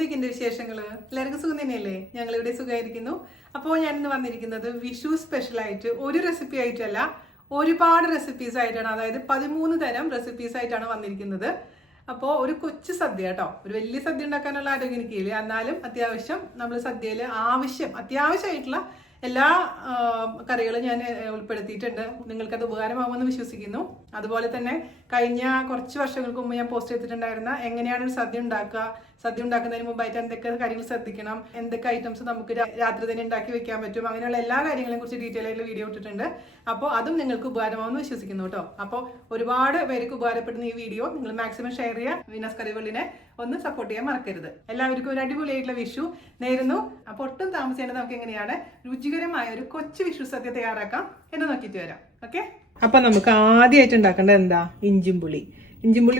എന്തൊക്കെയുണ്ട് വിശേഷങ്ങള്? എല്ലാവർക്കും സുഖം തന്നെയല്ലേ? ഞങ്ങൾ ഇവിടെ സുഖമായിരിക്കുന്നു. അപ്പോൾ ഞാനിന്ന് വന്നിരിക്കുന്നത് വിഷു സ്പെഷ്യൽ ആയിട്ട് ഒരു റെസിപ്പി ആയിട്ടല്ല, ഒരുപാട് റെസിപ്പീസ് ആയിട്ടാണ്. അതായത് 13 തരം റെസിപ്പീസ് ആയിട്ടാണ് വന്നിരിക്കുന്നത്. അപ്പോൾ ഒരു കൊച്ചു സദ്യ കേട്ടോ, ഒരു വലിയ സദ്യ ഉണ്ടാക്കാനുള്ള ആരോഗ്യം എനിക്കില്ല. എന്നാലും അത്യാവശ്യം നമ്മൾ സദ്യയിൽ അത്യാവശ്യമായിട്ടുള്ള എല്ലാ കറികളും ഞാൻ ഉൾപ്പെടുത്തിയിട്ടുണ്ട്. നിങ്ങൾക്കത് ഉപകാരമാകുമെന്ന് വിശ്വസിക്കുന്നു. അതുപോലെ തന്നെ കഴിഞ്ഞ കുറച്ച് വർഷങ്ങൾക്ക് മുമ്പ് ഞാൻ പോസ്റ്റ് ചെയ്തിട്ടുണ്ടായിരുന്ന എങ്ങനെയാണ് ഒരു സദ്യ ഉണ്ടാക്കുന്നതിന് മുമ്പായിട്ട് എന്തൊക്കെ കാര്യങ്ങൾ ശ്രദ്ധിക്കണം, എന്തൊക്കെ ഐറ്റംസ് നമുക്ക് രാത്രി തന്നെ ഉണ്ടാക്കി വെക്കാൻ പറ്റും, അങ്ങനെയുള്ള എല്ലാ കാര്യങ്ങളെയും കുറിച്ച് ഡീറ്റെയിൽ ആയിട്ടുള്ള വീഡിയോ ഇട്ടിട്ടുണ്ട്. അപ്പോൾ അതും നിങ്ങൾക്ക് ഉപകാരമാകുമെന്ന് വിശ്വസിക്കുന്നു കേട്ടോ. അപ്പോൾ ഒരുപാട് പേർക്ക് ഉപകാരപ്പെടുന്ന ഈ വീഡിയോ നിങ്ങൾ മാക്സിമം ഷെയർ ചെയ്യുക. വീനസ് കറിവേൾഡിനെ ഒന്ന് സപ്പോർട്ട് ചെയ്യാൻ മറക്കരുത്. എല്ലാവർക്കും ഒരു അടിപൊളിയായിട്ടുള്ള വിഷു നേരുന്നു. അപ്പോൾ ഒട്ടും താമസിയാണ്ട് നമുക്ക് എങ്ങനെയാണ് രുചികരമായ ഒരു കൊച്ചു വിഷു സദ്യ തയ്യാറാക്കാം എന്ന് നോക്കിയിട്ട് വരാം. ഓക്കെ, അപ്പൊ നമുക്ക് ആദ്യമായിട്ട് ഉണ്ടാക്കേണ്ടത് എന്താ? ഇഞ്ചിമ്പുളി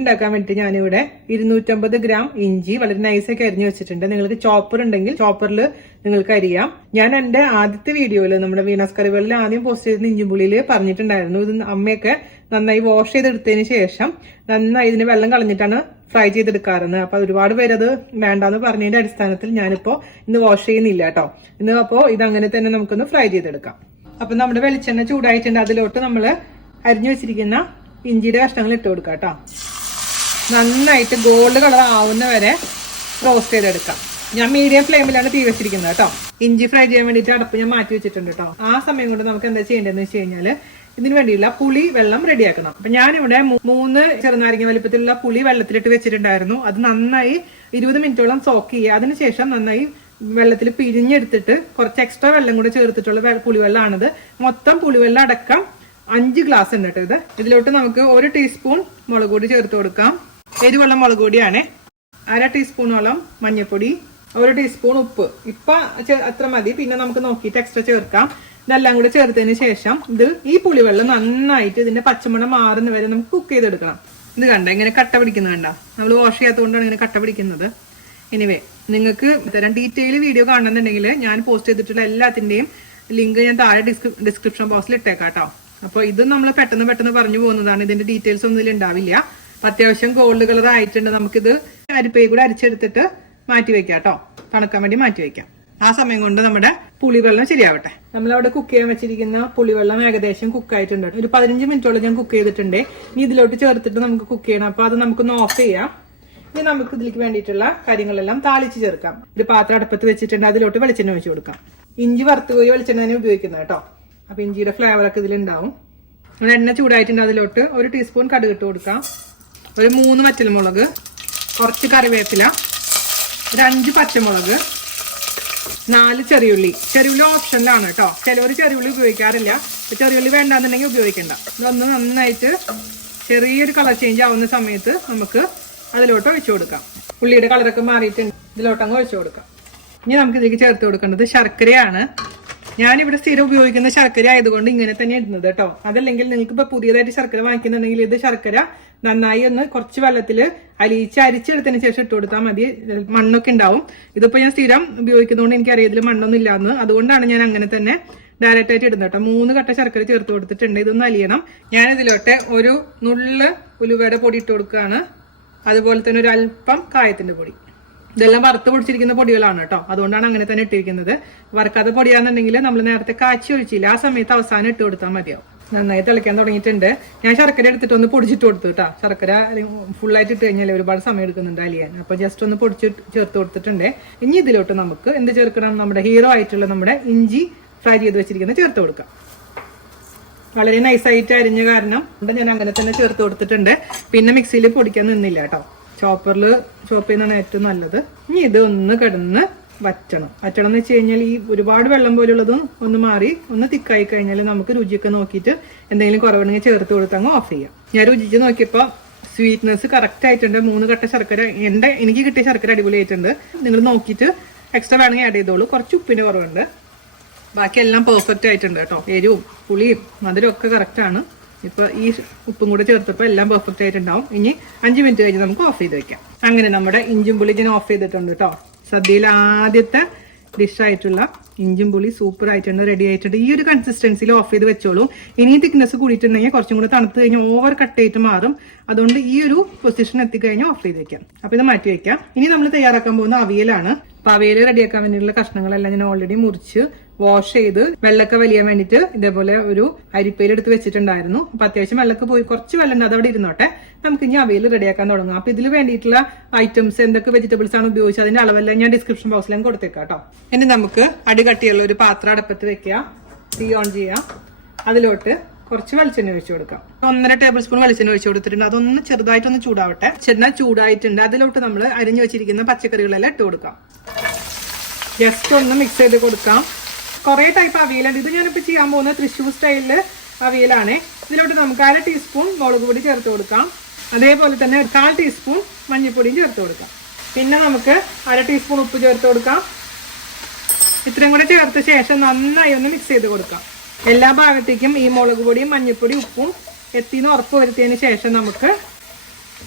ഉണ്ടാക്കാൻ വേണ്ടിയിട്ട് ഞാനിവിടെ 250 ഗ്രാം ഇഞ്ചി വളരെ നൈസൊക്കെ അരിഞ്ഞു വെച്ചിട്ടുണ്ട്. നിങ്ങൾക്ക് ചോപ്പർ ഉണ്ടെങ്കിൽ ചോപ്പറിൽ നിങ്ങൾക്ക് അരിയാം. ഞാൻ എന്റെ ആദ്യത്തെ വീഡിയോയിൽ നമ്മുടെ വീനസ് കറിവേളിൽ ആദ്യം പോസ്റ്റ് ചെയ്തിരുന്ന ഇഞ്ചിമ്പുളിയിൽ പറഞ്ഞിട്ടുണ്ടായിരുന്നു, ഇത് അമ്മയൊക്കെ നന്നായി വാഷ് ചെയ്തെടുത്തതിന് ശേഷം നന്നായി ഇതിന് വെള്ളം കളഞ്ഞിട്ടാണ് ഫ്രൈ ചെയ്തെടുക്കാറുണ്ട്. അപ്പൊ ഒരുപാട് പേര് അത് വേണ്ടാന്ന് പറഞ്ഞതിന്റെ അടിസ്ഥാനത്തിൽ ഞാനിപ്പോ ഇന്ന് വാഷ് ചെയ്യുന്നില്ല കേട്ടോ. ഇന്ന് അപ്പോ ഇത് അങ്ങനെ തന്നെ നമുക്കൊന്ന് ഫ്രൈ ചെയ്തെടുക്കാം. അപ്പൊ നമ്മുടെ വെളിച്ചെണ്ണ ചൂടായിട്ടുണ്ട്. അതിലോട്ട് നമ്മൾ അരിഞ്ഞു വെച്ചിരിക്കുന്ന ഇഞ്ചിയുടെ കഷ്ണങ്ങൾ ഇട്ട് കൊടുക്കാം കേട്ടോ. നന്നായിട്ട് ഗോൾഡ് കളർ ആവുന്ന വരെ റോസ്റ്റ് ചെയ്തെടുക്കാം. ഞാൻ മീഡിയം ഫ്ലെയിമിലാണ് തീ വെച്ചിരിക്കുന്നത് കേട്ടോ. ഇഞ്ചി ഫ്രൈ ചെയ്യാൻ വേണ്ടിയിട്ട് അടുപ്പ് ഞാൻ മാറ്റി വെച്ചിട്ടുണ്ട് കേട്ടോ. ആ സമയം കൊണ്ട് നമുക്ക് എന്താ ചെയ്യേണ്ടതെന്ന് വെച്ച് കഴിഞ്ഞാല് ഇതിന് വേണ്ടിയുള്ള പുളി വെള്ളം റെഡിയാക്കണം. അപ്പൊ ഞാനിവിടെ 3 ചെറുനാരങ്ങ വലിപ്പത്തിലുള്ള പുളി വെള്ളത്തിലിട്ട് വെച്ചിട്ടുണ്ടായിരുന്നു. അത് നന്നായി 20 മിനിറ്റോളം സോക്ക് ചെയ്യുക. അതിനുശേഷം നന്നായി വെള്ളത്തിൽ പിഴിഞ്ഞെടുത്തിട്ട് കുറച്ച് എക്സ്ട്രാ വെള്ളം കൂടെ ചേർത്തിട്ടുള്ള പുളിവെള്ളമാണിത്. മൊത്തം പുളിവെള്ളം അടക്കം 5 ഗ്ലാസ് ഉണ്ട് കേട്ടോ ഇത്. ഇതിലോട്ട് നമുക്ക് 1 ടീസ്പൂൺ മുളക് പൊടി ചേർത്ത് കൊടുക്കാം. എരിവുള്ള മുളക് പൊടിയാണ്. 1/2 ടീസ്പൂണോളം മഞ്ഞൾപ്പൊടി, 1 ടീസ്പൂൺ ഉപ്പ്. ഇപ്പൊ അത്ര മതി, പിന്നെ നമുക്ക് നോക്കിയിട്ട് എക്സ്ട്രാ ചേർക്കാം. ഇതെല്ലാം കൂടെ ചേർത്തതിന് ശേഷം ഈ പുളിവെള്ളം നന്നായിട്ട് ഇതിന്റെ പച്ചമണം മാറുന്ന വരെ നമുക്ക് കുക്ക് ചെയ്തെടുക്കണം. ഇത് കണ്ട ഇങ്ങനെ കട്ട പിടിക്കുന്നത് കണ്ട, നമ്മൾ വാഷ് ചെയ്യാത്തതുകൊണ്ടാണ് ഇങ്ങനെ കട്ട പിടിക്കുന്നത്. എനിവേ, നിങ്ങൾക്ക് ഇത്തരം ഡീറ്റെയിൽ വീഡിയോ കാണണമെന്നുണ്ടെങ്കിൽ ഞാൻ പോസ്റ്റ് ചെയ്തിട്ടുള്ള എല്ലാത്തിന്റെയും ലിങ്ക് ഞാൻ താഴെ ഡിസ്ക്രിപ്ഷൻ ബോക്സിൽ ഇട്ടേക്കാം കേട്ടോ. അപ്പോൾ ഇത് നമ്മൾ പെട്ടെന്ന് പറഞ്ഞു പോകുന്നതാണ്. ഇതിന്റെ ഡീറ്റെയിൽസ് ഒന്നും ഇതിൽ ഉണ്ടാവില്ല. അത്യാവശ്യം ഗോൾഡ് കളർ ആയിട്ടുണ്ട്. നമുക്കിത് അരിപ്പയെ കൂടെ അരിച്ചെടുത്തിട്ട് മാറ്റി വെക്കാം കേട്ടോ. തണുക്കാൻ വേണ്ടി മാറ്റി വെക്കാം. ആ സമയം കൊണ്ട് നമ്മുടെ പുളിവെള്ളം ശരിയാവട്ടെ. നമ്മളവിടെ കുക്ക് ചെയ്യാൻ വെച്ചിരിക്കുന്ന പുളിവെള്ളം ഏകദേശം കുക്ക് ആയിട്ടുണ്ട്. ഒരു 15 മിനിറ്റോളം ഞാൻ കുക്ക് ചെയ്തിട്ടുണ്ട്. ഇനി ഇതിലോട്ട് ചേർത്തിട്ട് നമുക്ക് കുക്ക് ചെയ്യണം. അപ്പൊ അത് നമുക്കൊന്ന് ഓഫ് ചെയ്യാം. ഇനി നമുക്ക് ഇതിലേക്ക് വേണ്ടിയിട്ടുള്ള കാര്യങ്ങളെല്ലാം താളിച്ച് ചേർക്കാം. ഒരു പാത്രം അടുപ്പത്ത് വെച്ചിട്ടുണ്ട്. അതിലോട്ട് വെളിച്ചെണ്ണ ഒഴിച്ചു കൊടുക്കാം. ഇഞ്ചി വറുത്ത് കോരി വെളിച്ചെണ്ണ തന്നെ ഉപയോഗിക്കുന്നത് കേട്ടോ. അപ്പൊ ഇഞ്ചിയുടെ ഫ്ലേവറൊക്കെ ഇതിലുണ്ടാവും. എണ്ണ ചൂടായിട്ടുണ്ട്. അതിലോട്ട് 1 ടീസ്പൂൺ കടുക് ഇട്ട് കൊടുക്കാം. ഒരു 3 വറ്റൽമുളക്, കുറച്ച് കറിവേപ്പില, ഒരു 5 പച്ചമുളക്, 4 ചെറിയുള്ളി ഓപ്ഷനിലാണ് കേട്ടോ. ചിലവർ ചെറിയുള്ളി ഉപയോഗിക്കാറില്ല. ചെറിയുള്ളി വേണ്ടാന്നുണ്ടെങ്കിൽ ഉപയോഗിക്കണ്ട. ഇതൊന്ന് നന്നായിട്ട് ചെറിയൊരു കളർ ചേഞ്ച് ആവുന്ന സമയത്ത് നമുക്ക് അതിലോട്ട് ഒഴിച്ചു കൊടുക്കാം. ഉള്ളിയുടെ കളറൊക്കെ മാറിയിട്ടുണ്ട്. ഇതിലോട്ടങ്ങ് ഒഴിച്ചു കൊടുക്കാം. ഇനി നമുക്ക് ഇതിലേക്ക് ചേർത്ത് കൊടുക്കേണ്ടത് ശർക്കരയാണ്. ഞാനിവിടെ സ്ഥിരം ഉപയോഗിക്കുന്ന ശർക്കര ആയതുകൊണ്ട് ഇങ്ങനെ തന്നെ ഇടുന്നത് കേട്ടോ. അതല്ലെങ്കിൽ നിങ്ങൾക്ക് ഇപ്പൊ പുതിയതായിട്ട് ശർക്കര വാങ്ങിക്കുന്നുണ്ടെങ്കിൽ ഇത് ശർക്കര നന്നായി ഒന്ന് കുറച്ച് വെള്ളത്തിൽ അരിച്ചെടുത്തതിന് ശേഷം ഇട്ട് കൊടുത്താൽ മതി. മണ്ണൊക്കെ ഉണ്ടാവും. ഇതിപ്പോ ഞാൻ സ്ഥിരം ഉപയോഗിക്കുന്നതുകൊണ്ട് എനിക്ക് അറിയതിൽ മണ്ണൊന്നും ഇല്ലാന്ന്. അതുകൊണ്ടാണ് ഞാൻ അങ്ങനെ തന്നെ ഡയറക്റ്റ് ആയിട്ട് ഇടുന്നത് കേട്ടോ. 3 കട്ട ശർക്കര ചേർത്ത് കൊടുത്തിട്ടുണ്ട്. ഇതൊന്ന് അലിയണം. ഞാൻ ഇതിലോട്ട് ഒരു നുള്ള് ഉലുവയുടെ പൊടി ഇട്ട് കൊടുക്കുകയാണ്. അതുപോലെ തന്നെ ഒരു അല്പം കായത്തിന്റെ പൊടി. ഇതെല്ലാം വറുത്ത് പൊടിച്ചിരിക്കുന്ന പൊടികളാണ് കേട്ടോ. അതുകൊണ്ടാണ് അങ്ങനെ തന്നെ ഇട്ടിരിക്കുന്നത്. വറുക്കാത്ത പൊടിയാണെന്നുണ്ടെങ്കിൽ നമ്മൾ നേരത്തെ കാച്ചി ഒഴിച്ചില്ല, ആ സമയത്ത് അവസാനം ഇട്ട് കൊടുത്താൽ മതിയാവും. നന്നായി തിളയ്ക്കാൻ തുടങ്ങിയിട്ടുണ്ട്. ഞാൻ ശർക്കര എടുത്തിട്ട് ഒന്ന് പൊടിച്ചിട്ട് കൊടുത്തു കേട്ടോ. ശർക്കര ഫുള്ളായിട്ട് ഇട്ട് കഴിഞ്ഞാൽ ഒരുപാട് സമയം എടുക്കുന്നുണ്ട് അലിയാൻ. അപ്പൊ ജസ്റ്റ് ഒന്ന് പൊടിച്ച് ചേർത്ത് കൊടുത്തിട്ടുണ്ട്. ഇനി ഇതിലോട്ട് നമുക്ക് എന്ത് ചേർക്കണം? നമ്മുടെ ഹീറോ ആയിട്ടുള്ള നമ്മുടെ ഇഞ്ചി ഫ്രൈ ചെയ്ത് വെച്ചിരിക്കുന്നത് ചേർത്ത് കൊടുക്കാം. വളരെ നൈസായിട്ട് അരിഞ്ഞ കാരണം ഞാൻ അങ്ങനെ തന്നെ ചേർത്ത് കൊടുത്തിട്ടുണ്ട്. പിന്നെ മിക്സിയിൽ പൊടിക്കാൻ നിന്നില്ല കേട്ടോ. ചോപ്പറിൽ ചോപ്പ് ചെയ്യുന്നതാണ് ഏറ്റവും നല്ലത്. ഇനി ഇത് ഒന്ന് കിടന്ന് വറ്റണം എന്ന് വെച്ച് കഴിഞ്ഞാൽ ഈ ഒരുപാട് വെള്ളം പോലുള്ളതും ഒന്ന് മാറി ഒന്ന് തിക്കായി കഴിഞ്ഞാൽ നമുക്ക് രുചിയൊക്കെ നോക്കിയിട്ട് എന്തെങ്കിലും കുറവുണ്ടെങ്കിൽ ചേർത്ത് കൊടുത്ത് അങ്ങ് ഓഫ് ചെയ്യാം. ഞാൻ രുചിച്ച് നോക്കിയപ്പോൾ സ്വീറ്റ്നെസ് കറക്റ്റ് ആയിട്ടുണ്ട്. 3 കട്ട ശർക്കര എനിക്ക് കിട്ടിയ ശർക്കര അടിപൊളിയായിട്ടുണ്ട്. നിങ്ങൾ നോക്കിയിട്ട് എക്സ്ട്രാ വേണമെങ്കിൽ ആഡ് ചെയ്തോളൂ. കുറച്ച് ഉപ്പിന് കുറവുണ്ട്. ബാക്കിയെല്ലാം പെർഫെക്റ്റ് ആയിട്ടുണ്ട് കേട്ടോ. എരിവും പുളിയും മധുരവും ഒക്കെ കറക്റ്റാണ്. ഇപ്പൊ ഈ ഉപ്പും കൂടെ ചേർത്തപ്പോൾ എല്ലാം പെർഫെക്റ്റ് ആയിട്ടുണ്ടാവും. ഇനി 5 മിനിറ്റ് കഴിഞ്ഞ് നമുക്ക് ഓഫ് ചെയ്ത് വെക്കാം. അങ്ങനെ നമ്മുടെ ഇഞ്ചും പുളി ഞാൻ ഓഫ് ചെയ്തിട്ടുണ്ട് കേട്ടോ. സദ്യയിൽ ആദ്യത്തെ ഡിഷായിട്ടുള്ള ഇഞ്ചും പുളി സൂപ്പർ ആയിട്ടുണ്ട്, റെഡി ആയിട്ടുണ്ട്. ഈ ഒരു കൺസിസ്റ്റൻസിയിൽ ഓഫ് ചെയ്ത് വെച്ചോളൂ. ഇനിയും തിക്നെസ് കൂടിയിട്ടുണ്ടെങ്കിൽ കുറച്ചും കൂടെ തണുത്ത് കഴിഞ്ഞാൽ ഓവർ കട്ടായിട്ട് മാറും. അതുകൊണ്ട് ഈ ഒരു പൊസിഷൻ എത്തിക്കഴിഞ്ഞാൽ ഓഫ് ചെയ്ത് വെക്കാം. അപ്പൊ ഇത് മാറ്റി വെക്കാം. ഇനി നമ്മൾ തയ്യാറാക്കാൻ പോകുന്ന അവിയലാണ്. അപ്പൊ അവിയൽ റെഡിയാക്കാൻ വേണ്ടിയിട്ടുള്ള കഷ്ണങ്ങളെല്ലാം ഞാൻ ഓൾറെഡി മുറിച്ച് വാഷ് ചെയ്ത് വെള്ളമൊക്കെ വലിയാൻ വേണ്ടിയിട്ട് ഇതേപോലെ ഒരു അരിപ്പയിൽ എടുത്ത് വെച്ചിട്ടുണ്ടായിരുന്നു. അപ്പൊ അത്യാവശ്യം വെള്ളമൊക്കെ പോയി കുറച്ച് വെള്ളം ഉണ്ട്, അതവിടെ ഇരുന്നോട്ടെ. നമുക്ക് ഇനി അവിയൽ റെഡിയാക്കാൻ തുടങ്ങാം. അപ്പൊ ഇതിൽ വേണ്ടിയിട്ടുള്ള ഐറ്റംസ് എന്തൊക്കെ വെജിറ്റബിൾസ് ആണ് ഉപയോഗിച്ചത് അതിന്റെ അളവെല്ലാം ഞാൻ ഡിസ്ക്രിപ്ഷൻ ബോക്സിലും കൊടുത്തേക്കാം കേട്ടോ. ഇനി നമുക്ക് അടികട്ടിയുള്ള ഒരു പാത്രം അടുപ്പത്ത് വെക്കാം, തീ ഓൺ ചെയ്യാം. അതിലോട്ട് കുറച്ച് വെളിച്ചെണ്ണ ഒഴിച്ചു കൊടുക്കാം. 1.5 ടേബിൾ സ്പൂൺ വെളിച്ചെണ്ണ ഒഴിച്ചു കൊടുത്തിട്ടുണ്ട്. അതൊന്ന് ചെറുതായിട്ടൊന്ന് ചൂടാവട്ടെ. ചെറുതായി ചൂടായിട്ടുണ്ട്. അതിലോട്ട് നമ്മൾ അരിഞ്ഞു വെച്ചിരിക്കുന്ന പച്ചക്കറികളെല്ലാം ഇട്ട് കൊടുക്കാം. ജസ്റ്റ് ഒന്ന് മിക്സ് ചെയ്ത് കൊടുക്കാം. കുറെ ടൈപ്പ് അവിയലുണ്ട്. ഇത് ഞാനിപ്പോൾ ചെയ്യാൻ പോകുന്ന തൃശ്ശൂർ സ്റ്റൈലില് അവിയലാണ്. ഇതിലോട്ട് നമുക്ക് 1/2 ടീസ്പൂൺ മുളക് പൊടി ചേർത്ത് കൊടുക്കാം. അതേപോലെ തന്നെ 1/4 ടീസ്പൂൺ മഞ്ഞൾപ്പൊടിയും ചേർത്ത് കൊടുക്കാം. പിന്നെ നമുക്ക് 1/2 ടീസ്പൂൺ ഉപ്പ് ചേർത്ത് കൊടുക്കാം. ഇത്രയും കൂടെ ചേർത്ത ശേഷം നന്നായി ഒന്ന് മിക്സ് ചെയ്ത് കൊടുക്കാം. എല്ലാ ഭാഗത്തേക്കും ഈ മുളക് പൊടിയും മഞ്ഞൾപ്പൊടിയും ഉപ്പും എത്തിന്ന് ഉറപ്പ് വരുത്തിയതിന് ശേഷം നമുക്ക്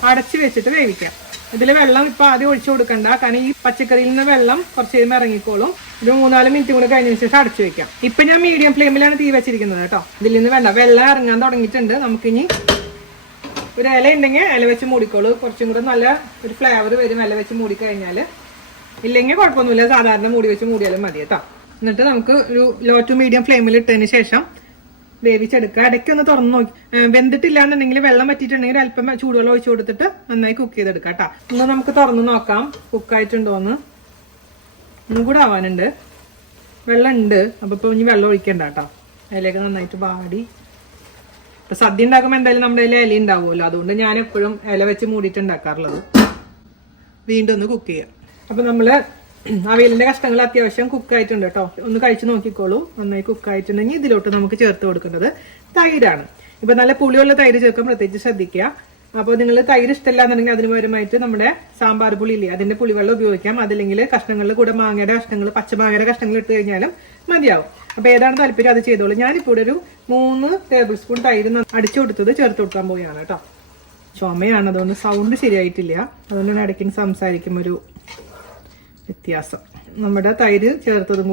അടച്ചു വെച്ചിട്ട് വേവിക്കാം. ഇതിൽ വെള്ളം ഇപ്പൊ ആദ്യം ഒഴിച്ചു കൊടുക്കണ്ട, കാരണം ഈ പച്ചക്കറിയിൽ നിന്ന് വെള്ളം കുറച്ച് കഴിയുമ്പോൾ ഇറങ്ങിക്കോളും. ഒരു 3-4 മിനിറ്റ് കൂടെ കഴിഞ്ഞതിന് ശേഷം അടച്ചു വെക്കാം. ഇപ്പൊ ഞാൻ മീഡിയം ഫ്ലെയിമിലാണ് തീ വെച്ചിരിക്കുന്നത് കേട്ടോ. ഇതിൽ നിന്ന് വേണ്ട വെള്ളം ഇറങ്ങാൻ തുടങ്ങിയിട്ടുണ്ട്. നമുക്കിനി ഒരു ഇല ഉണ്ടെങ്കിൽ ഇല വെച്ച് മൂടിക്കോളൂ. കുറച്ചും കൂടെ നല്ല ഒരു ഫ്ലേവർ വരും ഇല വെച്ച് മൂടിക്കഴിഞ്ഞാൽ. ഇല്ലെങ്കിൽ കുഴപ്പമൊന്നുമില്ല, സാധാരണ മൂടി വെച്ച് മൂടിയാലും മതി കേട്ടോ. എന്നിട്ട് നമുക്ക് ഒരു ലോ ടു മീഡിയം ഫ്ലെയിമിൽ ഇട്ടതിന് ശേഷം വേവിച്ചെടുക്കുക. ഇടയ്ക്കൊന്ന് തുറന്ന് നോക്കി, വെന്തിട്ടില്ല എന്നുണ്ടെങ്കിൽ വെള്ളം പറ്റിയിട്ടുണ്ടെങ്കിൽ അല്പം ചൂടുവെള്ളം ഒഴിച്ചു കൊടുത്തിട്ട് നന്നായി കുക്ക് ചെയ്തെടുക്കാം കേട്ടോ. ഒന്ന് നമുക്ക് തുറന്ന് നോക്കാം കുക്കായിട്ടുണ്ടോന്ന്. ഒന്നും കൂടെ ആവാനുണ്ട്, വെള്ളം ഉണ്ട്. അപ്പൊ ഇപ്പൊ ഇനി വെള്ളം ഒഴിക്കണ്ട കേട്ടോ. അതിലേക്ക് നന്നായിട്ട് വാടി. ഇപ്പൊ സദ്യ ഉണ്ടാക്കുമ്പോൾ എന്തായാലും നമ്മുടെ അതിൽ ഇല ഉണ്ടാവുമല്ലോ, അതുകൊണ്ട് ഞാൻ എപ്പോഴും ഇല വെച്ച് മൂടിയിട്ട് ഉണ്ടാക്കാറുള്ളത്. വീണ്ടും ഒന്ന് കുക്ക് ചെയ്യാം. അപ്പൊ നമ്മള് അവിയലിന്റെ കഷ്ണങ്ങൾ അത്യാവശ്യം കുക്കായിട്ടുണ്ട് കേട്ടോ. ഒന്ന് കഴിച്ച് നോക്കിക്കോളൂ. നന്നായി കുക്കായിട്ടുണ്ടെങ്കിൽ ഇതിലോട്ട് നമുക്ക് ചേർത്ത് കൊടുക്കേണ്ടത് തൈരാണ്. ഇപ്പൊ നല്ല പുളിയുള്ള തൈര് ചേർക്കാൻ പ്രത്യേകിച്ച് ശ്രദ്ധിക്കുക. അപ്പോൾ നിങ്ങൾ തൈര് ഇഷ്ടമല്ല എന്നുണ്ടെങ്കിൽ അതിന് പകരമായിട്ട് നമ്മുടെ സാമ്പാർ പുളി ഇല്ലേ, അതിന്റെ പുളിവെള്ളം ഉപയോഗിക്കാം. അതല്ലെങ്കിൽ കഷ്ണങ്ങളുടെ കൂടെ മാങ്ങയുടെ കഷ്ണങ്ങൾ, പച്ചമാങ്ങയുടെ കഷ്ണങ്ങൾ ഇട്ട് കഴിഞ്ഞാലും മതിയാവും. അപ്പൊ ഏതാണ് താല്പര്യം അത് ചെയ്തോളൂ. ഞാനിപ്പോൾ ഇവിടെ ഒരു 3 ടേബിൾ സ്പൂൺ തൈര് അടിച്ചു കൊടുത്തത് ചേർത്ത് കൊടുക്കാൻ പോവുകയാണ് കേട്ടോ. ചുമയാണ്, അതുകൊണ്ട് സൗണ്ട് ശരിയായിട്ടില്ല. അതുകൊണ്ട് ഞാൻ ഇടയ്ക്ക് സംസാരിക്കും ഒരു വ്യത്യാസം. നമ്മുടെ തൈര് ചേർത്തതും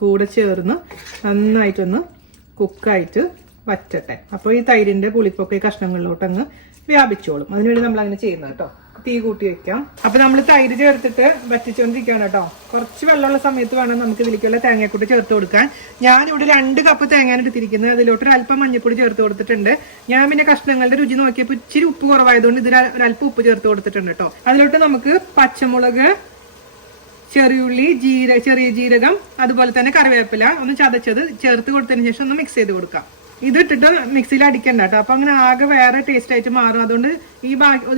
കൂടെ ചേർന്ന് നന്നായിട്ടൊന്ന് കുക്കായിട്ട് വറ്റട്ടെ. അപ്പോൾ ഈ തൈരിന്റെ പുളിപ്പൊക്കെ ഈ കഷ്ണങ്ങളിലോട്ട് അങ്ങ് വ്യാപിച്ചോളും. അതിനുവേണ്ടി നമ്മൾ അങ്ങനെ ചെയ്യുന്നത് കേട്ടോ. തീ കൂട്ടി വെക്കാം. അപ്പൊ നമ്മൾ തൈര് ചേർത്തിട്ട് വറ്റിച്ചുകൊണ്ടിരിക്കുകയാണ് കേട്ടോ. കുറച്ച് വെള്ളമുള്ള സമയത്ത് വേണം നമുക്ക് ഇതിലേക്കുള്ള തേങ്ങാക്കൂട്ട് ചേർത്ത് കൊടുക്കാൻ. ഞാനിവിടെ 2 കപ്പ് തേങ്ങ എടുത്തിരിക്കുന്നത്. അതിലോട്ട് ഒരു അല്പം മഞ്ഞൾപ്പൊടി ചേർത്ത് കൊടുത്തിട്ടുണ്ട്. ഞാൻ പിന്നെ കഷ്ണങ്ങളുടെ രുചി നോക്കിയപ്പോൾ ഇച്ചിരി ഉപ്പ് കുറവായതുകൊണ്ട് ഇതിൽ ഒരല്പം ഉപ്പ് ചേർത്ത് കൊടുത്തിട്ടുണ്ട് കേട്ടോ. അതിലോട്ട് നമുക്ക് പച്ചമുളക്, ചെറിയുള്ളി, ചെറിയ ജീരകം, അതുപോലെ തന്നെ കറിവേപ്പില ഒന്ന് ചതച്ചത് ചേർത്ത് കൊടുത്തതിന് ശേഷം ഒന്ന് മിക്സ് ചെയ്ത് കൊടുക്കാം. ഇതിട്ടിട്ട് മിക്സിയിൽ അടിക്കണ്ട കേട്ടോ. അപ്പൊ അങ്ങനെ ആകെ വേറെ ടേസ്റ്റ് ആയിട്ട് മാറും. അതുകൊണ്ട്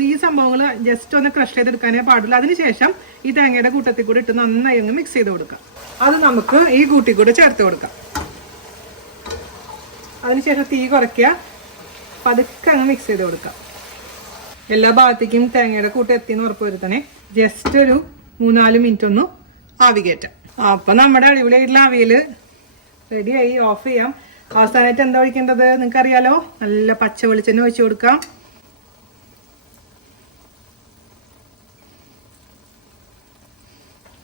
ഈ സംഭവങ്ങൾ ജസ്റ്റ് ഒന്ന് ക്രഷ് ചെയ്തെടുക്കാനേ പാടുള്ളൂ. അതിനുശേഷം ഈ തേങ്ങയുടെ കൂട്ടത്തിൽ കൂടെ ഇട്ട് നന്നായി ഒന്ന് മിക്സ് ചെയ്ത് കൊടുക്കാം. അത് നമുക്ക് ഈ കൂട്ടി കൂടെ ചേർത്ത് കൊടുക്കാം. അതിനുശേഷം തീ കുറയ്ക്കുക, പതുക്കെ അങ്ങ് മിക്സ് ചെയ്ത് കൊടുക്കാം. എല്ലാ ഭാഗത്തേക്കും തേങ്ങയുടെ കൂട്ട് എത്തിന്ന് ഉറപ്പ് വരുത്തണേ. ജസ്റ്റ് ഒരു 3-4 മിനിറ്റ് ഒന്ന് ആവി കയറ്റാം. അപ്പൊ നമ്മുടെ അടിപൊളിയായിട്ടുള്ള അവിയല് റെഡിയായി. ഓഫ് ചെയ്യാം. അവസാനമായിട്ട് എന്താ ഒഴിക്കേണ്ടത് നിങ്ങൾക്ക് അറിയാലോ. നല്ല പച്ച വെളിച്ചെണ്ണ ഒഴിച്ചു കൊടുക്കാം.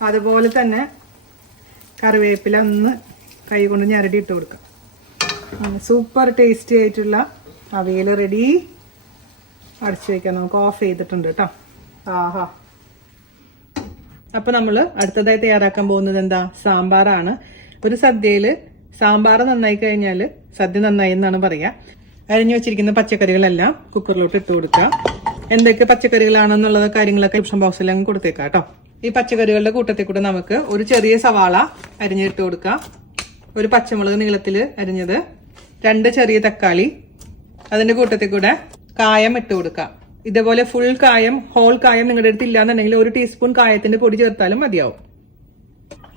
അതുപോലെ തന്നെ കറിവേപ്പില ഒന്ന് കൈ കൊണ്ട് ഞരടി ഇട്ട് കൊടുക്കാം. സൂപ്പർ ടേസ്റ്റി ആയിട്ടുള്ള അവിയൽ റെഡി. അടച്ചു വയ്ക്കാം. നമുക്ക് ഓഫ് ചെയ്തിട്ടുണ്ട് കേട്ടോ. ആഹാ. അപ്പൊ നമ്മൾ അടുത്തതായി തയ്യാറാക്കാൻ പോകുന്നത് എന്താ? സാമ്പാറാണ്. ഒരു സദ്യയില് സാമ്പാർ നന്നായി കഴിഞ്ഞാൽ സദ്യ നന്നായി എന്നാണ് പറയാ. അരിഞ്ഞു വെച്ചിരിക്കുന്ന പച്ചക്കറികളെല്ലാം കുക്കറിലോട്ട് ഇട്ട് കൊടുക്കുക. എന്തൊക്കെ പച്ചക്കറികളാണെന്നുള്ള കാര്യങ്ങളൊക്കെ ഡിസ്ക്രിപ്ഷൻ ബോക്സിലും കൊടുത്തേക്കാം കേട്ടോ. ഈ പച്ചക്കറികളുടെ കൂട്ടത്തിൽ കൂടെ നമുക്ക് ഒരു ചെറിയ സവാള അരിഞ്ഞിട്ട് കൊടുക്കാം, ഒരു പച്ചമുളക് നീളത്തിൽ അരിഞ്ഞത്, 2 ചെറിയ തക്കാളി, അതിന്റെ കൂട്ടത്തിൽ കൂടെ കായം ഇട്ട് കൊടുക്കാം. ഇതേപോലെ ഫുൾ കായം, ഹോൾ കായം നിങ്ങളുടെ അടുത്ത് ഇല്ലാന്നുണ്ടെങ്കിൽ 1 ടീസ്പൂൺ കായത്തിന്റെ പൊടി ചേർത്താലും മതിയാവും.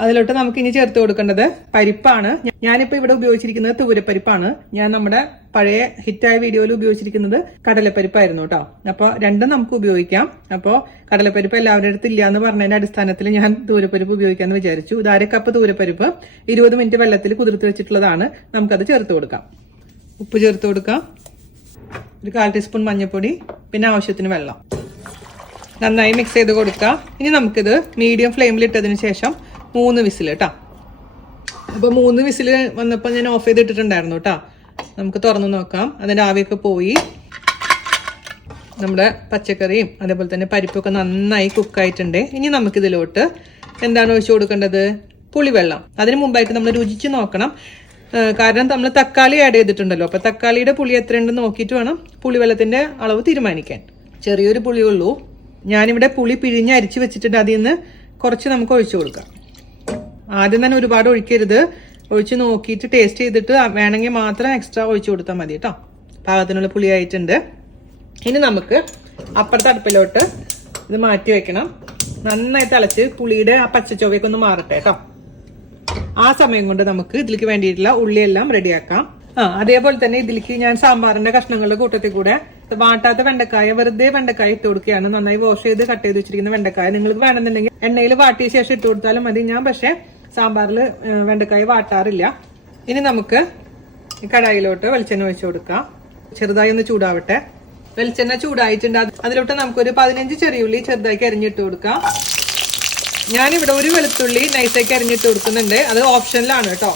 അതിലോട്ട് നമുക്ക് ഇനി ചേർത്ത് കൊടുക്കേണ്ടത് പരിപ്പാണ്. ഞാനിപ്പോ ഇവിടെ ഉപയോഗിച്ചിരിക്കുന്നത് തൂരപ്പരിപ്പാണ്. ഞാൻ നമ്മുടെ പഴയ ഹിറ്റായ വീഡിയോയിൽ ഉപയോഗിച്ചിരിക്കുന്നത് കടലപ്പരിപ്പായിരുന്നു കേട്ടോ. അപ്പൊ രണ്ടും നമുക്ക് ഉപയോഗിക്കാം. അപ്പോ കടലപ്പരിപ്പ് എല്ലാവരുടെ അടുത്ത് ഇല്ല എന്ന് പറഞ്ഞതിന്റെ അടിസ്ഥാനത്തിൽ ഞാൻ തൂരപ്പരിപ്പ് ഉപയോഗിക്കാന്ന് വിചാരിച്ചു. ഇത് 1/2 കപ്പ് തൂരപ്പരിപ്പ് 20 മിനിറ്റ് വെള്ളത്തിൽ കുതിർത്ത് വെച്ചിട്ടുള്ളതാണ്. നമുക്കത് ചേർത്ത് കൊടുക്കാം. ഉപ്പ് ചേർത്ത് കൊടുക്കാം, ഒരു 1/4 ടീസ്പൂൺ മഞ്ഞൾപ്പൊടി, പിന്നെ ആവശ്യത്തിന് വെള്ളം. നന്നായി മിക്സ് ചെയ്ത് കൊടുക്കാം. ഇനി നമുക്കിത് മീഡിയം ഫ്ലെയിമിൽ ഇട്ടതിന് ശേഷം 3 വിസിൽ കേട്ടോ. അപ്പോൾ 3 വിസിൽ വന്നപ്പോൾ ഞാൻ ഓഫ് ചെയ്തിട്ടിട്ടുണ്ടായിരുന്നു കേട്ടോ. നമുക്ക് തുറന്നു നോക്കാം. അതിൻ്റെ ആവിയൊക്കെ പോയി. നമ്മുടെ പച്ചക്കറിയും അതേപോലെ തന്നെ പരിപ്പൊക്കെ നന്നായി കുക്കായിട്ടുണ്ട്. ഇനി നമുക്കിതിലോട്ട് എന്താണ് ഒഴിച്ചു കൊടുക്കേണ്ടത്? പുളിവെള്ളം. അതിന് മുമ്പായിട്ട് നമ്മൾ രുചിച്ച് നോക്കണം. കാരണം നമ്മൾ തക്കാളി ആഡ് ചെയ്തിട്ടുണ്ടല്ലോ. അപ്പോൾ തക്കാളിയുടെ പുളി എത്രയുണ്ടെന്ന് നോക്കിയിട്ട് വേണം പുളിവെള്ളത്തിൻ്റെ അളവ് തീരുമാനിക്കാൻ. ചെറിയൊരു പുളിയുള്ളൂ. ഞാനിവിടെ പുളി പിഴിഞ്ഞ് അരിച്ച് വെച്ചിട്ടുണ്ട്. അതിൽ നിന്ന് കുറച്ച് നമുക്ക് ഒഴിച്ചു കൊടുക്കാം. ആദ്യം തന്നെ ഒരുപാട് ഒഴിക്കരുത്. ഒഴിച്ച് നോക്കിയിട്ട് ടേസ്റ്റ് ചെയ്തിട്ട് വേണമെങ്കിൽ മാത്രം എക്സ്ട്രാ ഒഴിച്ചു കൊടുത്താൽ മതി കേട്ടോ. പാകത്തിനുള്ള പുളിയായിട്ടുണ്ട്. ഇനി നമുക്ക് അപ്പുറത്തെ അടുപ്പിലോട്ട് ഇത് മാറ്റി വെക്കണം. നന്നായി തിളച്ച് പുളിയുടെ ആ പച്ചച്ചൊവ്വയൊക്കെ ഒന്ന് മാറട്ടെ കേട്ടോ. ആ സമയം കൊണ്ട് നമുക്ക് ഇതിലേക്ക് വേണ്ടിയിട്ടുള്ള ഉള്ളിയെല്ലാം റെഡിയാക്കാം. അതേപോലെ തന്നെ ഇതിലേക്ക് ഞാൻ സാമ്പാറിന്റെ കഷ്ണങ്ങളുടെ കൂട്ടത്തിൽ കൂടെ വാട്ടാത്ത വെണ്ടക്കായ, വെറുതെ വെണ്ടക്കായ ഇട്ട് കൊടുക്കുകയാണ്. നന്നായി വാഷ് ചെയ്ത് കട്ട് ചെയ്ത് വെച്ചിരിക്കുന്ന വെണ്ടക്കായ നിങ്ങൾക്ക് വേണമെന്നുണ്ടെങ്കിൽ എണ്ണയിൽ വാട്ടിയ ശേഷം ഇട്ട് കൊടുത്താലും മതി. ഞാൻ പക്ഷേ സാമ്പാറിൽ വെണ്ടക്കായ വാട്ടാറില്ല. ഇനി നമുക്ക് കടായിലോട്ട് വെളിച്ചെണ്ണ ഒഴിച്ചു കൊടുക്കാം. ചെറുതായി ഒന്ന് ചൂടാവട്ടെ. വെളിച്ചെണ്ണ ചൂടായിട്ടുണ്ട്. അതിലോട്ട് നമുക്കൊരു 15 ചെറിയുള്ളി ചെറുതാക്കി അരിഞ്ഞിട്ട് കൊടുക്കാം. ഞാനിവിടെ ഒരു വെളുത്തുള്ളി നൈസാക്കി അരിഞ്ഞിട്ട് കൊടുക്കുന്നുണ്ട്. അത് ഓപ്ഷനിലാണ് കേട്ടോ.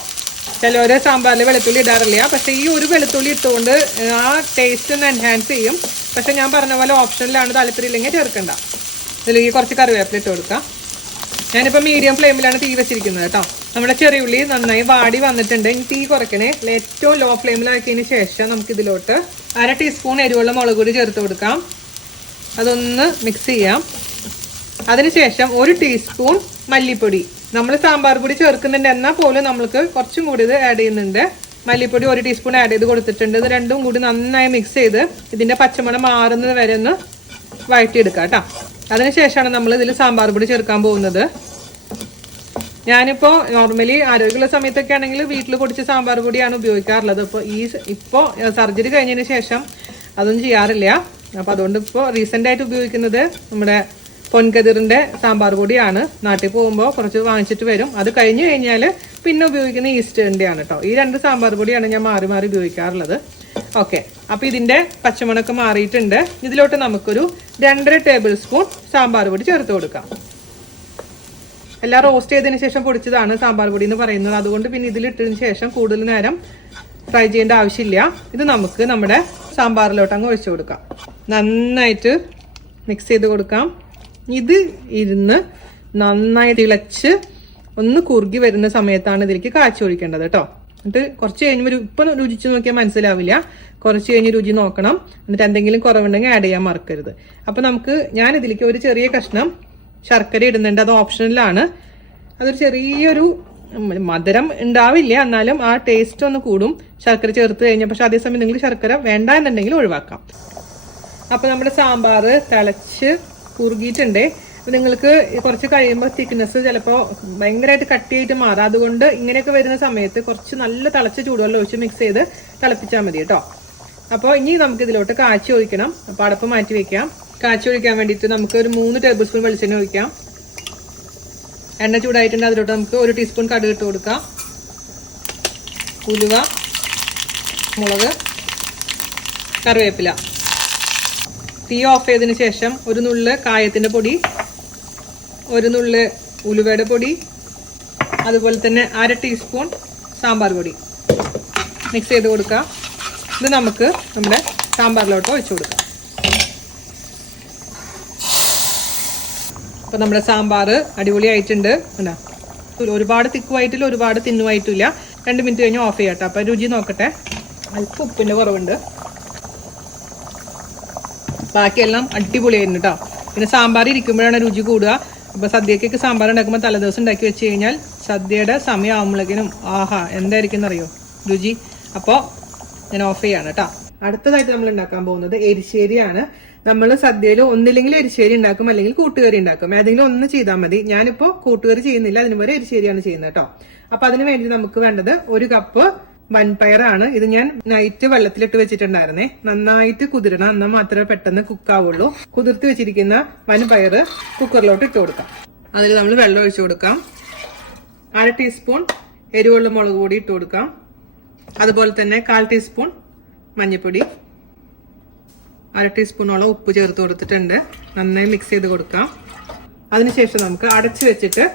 ചിലവര് സാമ്പാറിൽ വെളുത്തുള്ളി ഇടാറില്ല. പക്ഷെ ഈ ഒരു വെളുത്തുള്ളി ഇട്ടുകൊണ്ട് ആ ടേസ്റ്റ് ഒന്ന് എൻഹാൻസ് ചെയ്യും. പക്ഷെ ഞാൻ പറഞ്ഞ പോലെ ഓപ്ഷനിലാണ്, താല്പര്യമില്ലെങ്കിൽ ചേർക്കണ്ട. ഇതിലേക്ക് കുറച്ച് കറിവേപ്പില ഇട്ട് കൊടുക്കാം. ഞാനിപ്പോൾ മീഡിയം ഫ്ലെയിമിലാണ് തീ വെച്ചിരിക്കുന്നത് കേട്ടോ. നമ്മുടെ ചെറിയുള്ളി നന്നായി വാടി വന്നിട്ടുണ്ട്. ഇനി തീ കുറയ്ക്കണേ. ഏറ്റവും ലോ ഫ്ലെയിമിലാക്കിയതിന് ശേഷം നമുക്കിതിലോട്ട് 1/2 ടീസ്പൂൺ എരിവുള്ള മുളക് പൊടി ചേർത്ത് കൊടുക്കാം. അതൊന്ന് മിക്സ് ചെയ്യാം. അതിനുശേഷം 1 ടീസ്പൂൺ മല്ലിപ്പൊടി. നമ്മൾ സാമ്പാർ പൊടി ചേർക്കുന്നുണ്ട്, എന്നാൽ പോലും നമ്മൾക്ക് കുറച്ചും കൂടി ഇത് ആഡ് ചെയ്യുന്നുണ്ട്. മല്ലിപ്പൊടി 1 ടീസ്പൂൺ ആഡ് ചെയ്ത് കൊടുത്തിട്ടുണ്ട്. ഇത് രണ്ടും കൂടി നന്നായി മിക്സ് ചെയ്ത് ഇതിൻ്റെ പച്ചമണം മാറുന്നത് വരെ ഒന്ന് വഴറ്റിയെടുക്കാം കേട്ടോ. അതിനുശേഷമാണ് നമ്മൾ ഇതിൽ സാമ്പാർ പൊടി ചേർക്കാൻ പോകുന്നത്. ഞാനിപ്പോൾ നോർമലി ആരോഗ്യമുള്ള സമയത്തൊക്കെ ആണെങ്കിൽ വീട്ടിൽ പൊടിച്ച സാമ്പാർ പൊടിയാണ് ഉപയോഗിക്കാറുള്ളത്. ഇപ്പോൾ സർജറി കഴിഞ്ഞതിന് ശേഷം അതൊന്നും ചെയ്യാറില്ല. അപ്പോൾ അതുകൊണ്ട് ഇപ്പോൾ റീസെൻ്റ് ആയിട്ട് ഉപയോഗിക്കുന്നത് നമ്മുടെ പൊൻകതിറിൻ്റെ സാമ്പാർ പൊടിയാണ്. നാട്ടിൽ പോകുമ്പോൾ കുറച്ച് വാങ്ങിച്ചിട്ട് വരും. അത് കഴിഞ്ഞ് കഴിഞ്ഞാൽ പിന്നെ ഉപയോഗിക്കുന്ന ഈസ്റ്റേണിൻ്റെയാണ് കേട്ടോ. ഈ 2 സാമ്പാർ പൊടിയാണ് ഞാൻ മാറി മാറി ഉപയോഗിക്കാറുള്ളത്. ഓക്കെ, അപ്പോൾ ഇതിൻ്റെ പച്ചമണമൊക്കെ മാറിയിട്ടുണ്ട്. ഇതിലോട്ട് നമുക്കൊരു 2.5 ടേബിൾ സ്പൂൺ സാമ്പാർ പൊടി ചേർത്ത് കൊടുക്കാം. എല്ലാം റോസ്റ്റ് ചെയ്തതിന് ശേഷം പൊടിച്ചതാണ് സാമ്പാർ പൊടി എന്ന് പറയുന്നത്. അതുകൊണ്ട് പിന്നെ ഇതിലിട്ടതിന് ശേഷം കൂടുതൽ നേരം ഫ്രൈ ചെയ്യേണ്ട ആവശ്യമില്ല. ഇത് നമുക്ക് നമ്മുടെ സാമ്പാറിലോട്ട് അങ്ങ് ഒഴിച്ചു കൊടുക്കാം. നന്നായിട്ട് മിക്സ് ചെയ്ത് കൊടുക്കാം. ഇത് ഇരുന്ന് നന്നായി തിളച്ച് ഒന്ന് കുറുകി വരുന്ന സമയത്താണ് ഇതിലേക്ക് കാച്ചി ഒഴിക്കേണ്ടത് കേട്ടോ. എന്നിട്ട് കുറച്ച് കഴിയുമ്പോൾ ഇപ്പം രുചിച്ച് നോക്കിയാൽ മനസ്സിലാവില്ല. കുറച്ച് കഴിഞ്ഞ് രുചി നോക്കണം. എന്നിട്ട് എന്തെങ്കിലും കുറവുണ്ടെങ്കിൽ ആഡ് ചെയ്യാൻ മറക്കരുത്. അപ്പം ഞാൻ ഇതിലേക്ക് ഒരു ചെറിയ കഷ്ണം ശർക്കര ഇടുന്നുണ്ട്. അത് ഓപ്ഷനിലാണ്. അതൊരു ചെറിയൊരു മധുരം ഉണ്ടാവില്ല, എന്നാലും ആ ടേസ്റ്റ് ഒന്ന് കൂടും ശർക്കര ചേർത്ത് കഴിഞ്ഞാൽ. പക്ഷെ അതേസമയം നിങ്ങൾ ശർക്കര വേണ്ട എന്നുണ്ടെങ്കിൽ ഒഴിവാക്കാം. അപ്പോൾ നമ്മുടെ സാമ്പാർ തിളച്ച് കുറുകിയിട്ടുണ്ട്. നിങ്ങൾക്ക് കുറച്ച് കഴിയുമ്പോൾ തിക്നെസ് ചിലപ്പോൾ ഭയങ്കരമായിട്ട് കട്ടിയായിട്ട് മാറാം. അതുകൊണ്ട് ഇങ്ങനെയൊക്കെ വരുന്ന സമയത്ത് കുറച്ച് നല്ല തിളച്ച ചൂടുവെള്ളം ഒഴിച്ച് മിക്സ് ചെയ്ത് തിളപ്പിച്ചാൽ മതി കേട്ടോ. അപ്പോൾ ഇനി നമുക്ക് ഇതിലോട്ട് കാച്ചി ഒഴിക്കണം. അപ്പോൾ അടപ്പ് മാറ്റി വെക്കാം. കാച്ചി ഒഴിക്കാൻ വേണ്ടിയിട്ട് നമുക്ക് ഒരു 3 ടേബിൾ സ്പൂൺ വെളിച്ചെണ്ണ ഒഴിക്കാം. എണ്ണ ചൂടായിട്ടുണ്ട്. അതിലോട്ട് നമുക്ക് 1 ടീസ്പൂൺ കടുക് ഇട്ട് കൊടുക്കാം. ഉലുവ, മുളക്, കറിവേപ്പില. തീ ഓഫ് ചെയ്തതിന് ശേഷം ഒരു നുള്ള് കായത്തിൻ്റെ പൊടി, ഒരു നുള്ള് ഉലുവയുടെ പൊടി, അതുപോലെ തന്നെ 1/2 ടീസ്പൂൺ സാമ്പാർ പൊടി മിക്സ് ചെയ്ത് കൊടുക്കാം. ഇത് നമുക്ക് നമ്മുടെ സാമ്പാറിലോട്ട് ഒഴിച്ചു കൊടുക്കാം. അപ്പോൾ നമ്മുടെ സാമ്പാർ അടിപൊളിയായിട്ടുണ്ട്. ഒരുപാട് തിക്കുമായിട്ടില്ല, ഒരുപാട് തിന്നുമായിട്ടില്ല. 2 മിനിറ്റ് കഴിഞ്ഞ് ഓഫ് ചെയ്യാം കേട്ടോ. അപ്പോൾ രുചി നോക്കട്ടെ. അല്പം ഉപ്പിൻ്റെ കുറവുണ്ട്. ബാക്കിയെല്ലാം അടിപൊളിയായിരുന്നു കേട്ടോ. പിന്നെ സാമ്പാർ ഇരിക്കുമ്പോഴാണ് രുചി കൂടുക. അപ്പോൾ സദ്യക്കൊക്കെ സാമ്പാർ ഉണ്ടാക്കുമ്പോൾ തലേദിവസം ഉണ്ടാക്കി വെച്ച് കഴിഞ്ഞാൽ സദ്യയുടെ സമയം ആകുമ്പോഴേക്കിനും ആഹാ എന്തായിരിക്കും എന്നറിയോ രുചി. അപ്പോൾ ഞാൻ ഓഫ് ചെയ്യാണ് കേട്ടോ. അടുത്തതായിട്ട് നമ്മൾ ഉണ്ടാക്കാൻ പോകുന്നത് എരിശ്ശേരിയാണ്. നമ്മൾ സദ്യയിൽ ഒന്നില്ലെങ്കിൽ എരിശ്ശേരി ഉണ്ടാക്കും, അല്ലെങ്കിൽ കൂട്ടുകറി ഉണ്ടാക്കും. ഏതെങ്കിലും ഒന്ന് ചെയ്താൽ മതി. ഞാനിപ്പോൾ കൂട്ടുകറി ചെയ്യുന്നില്ല, അതിന് പോലെ എരിശ്ശേരിയാണ് ചെയ്യുന്നത് കേട്ടോ. അപ്പൊ അതിന് വേണ്ടി നമുക്ക് വേണ്ടത് 1 കപ്പ് വൻപയറാണ്. ഇത് ഞാൻ നൈറ്റ് വെള്ളത്തിലിട്ട് വെച്ചിട്ടുണ്ടായിരുന്നേ. നന്നായിട്ട് കുതിരണം, എന്നാൽ മാത്രമേ പെട്ടെന്ന് കുക്കാവുള്ളൂ. കുതിർത്ത് വെച്ചിരിക്കുന്ന വൻപയർ കുക്കറിലോട്ട് ഇട്ട് കൊടുക്കാം. അതിൽ നമ്മൾ വെള്ളം ഒഴിച്ചു കൊടുക്കാം. 1/2 ടീസ്പൂൺ എരിവുള്ള മുളക് പൊടി ഇട്ട് കൊടുക്കാം. അതുപോലെ തന്നെ 1/4 ടീസ്പൂൺ മഞ്ഞൾപ്പൊടി, 1/2 ടീസ്പൂണോളം ഉപ്പ് ചേർത്ത് കൊടുത്തിട്ടുണ്ട്. നന്നായി മിക്സ് ചെയ്ത് കൊടുക്കാം. അതിനുശേഷം നമുക്ക് അടച്ചു വെച്ചിട്ട്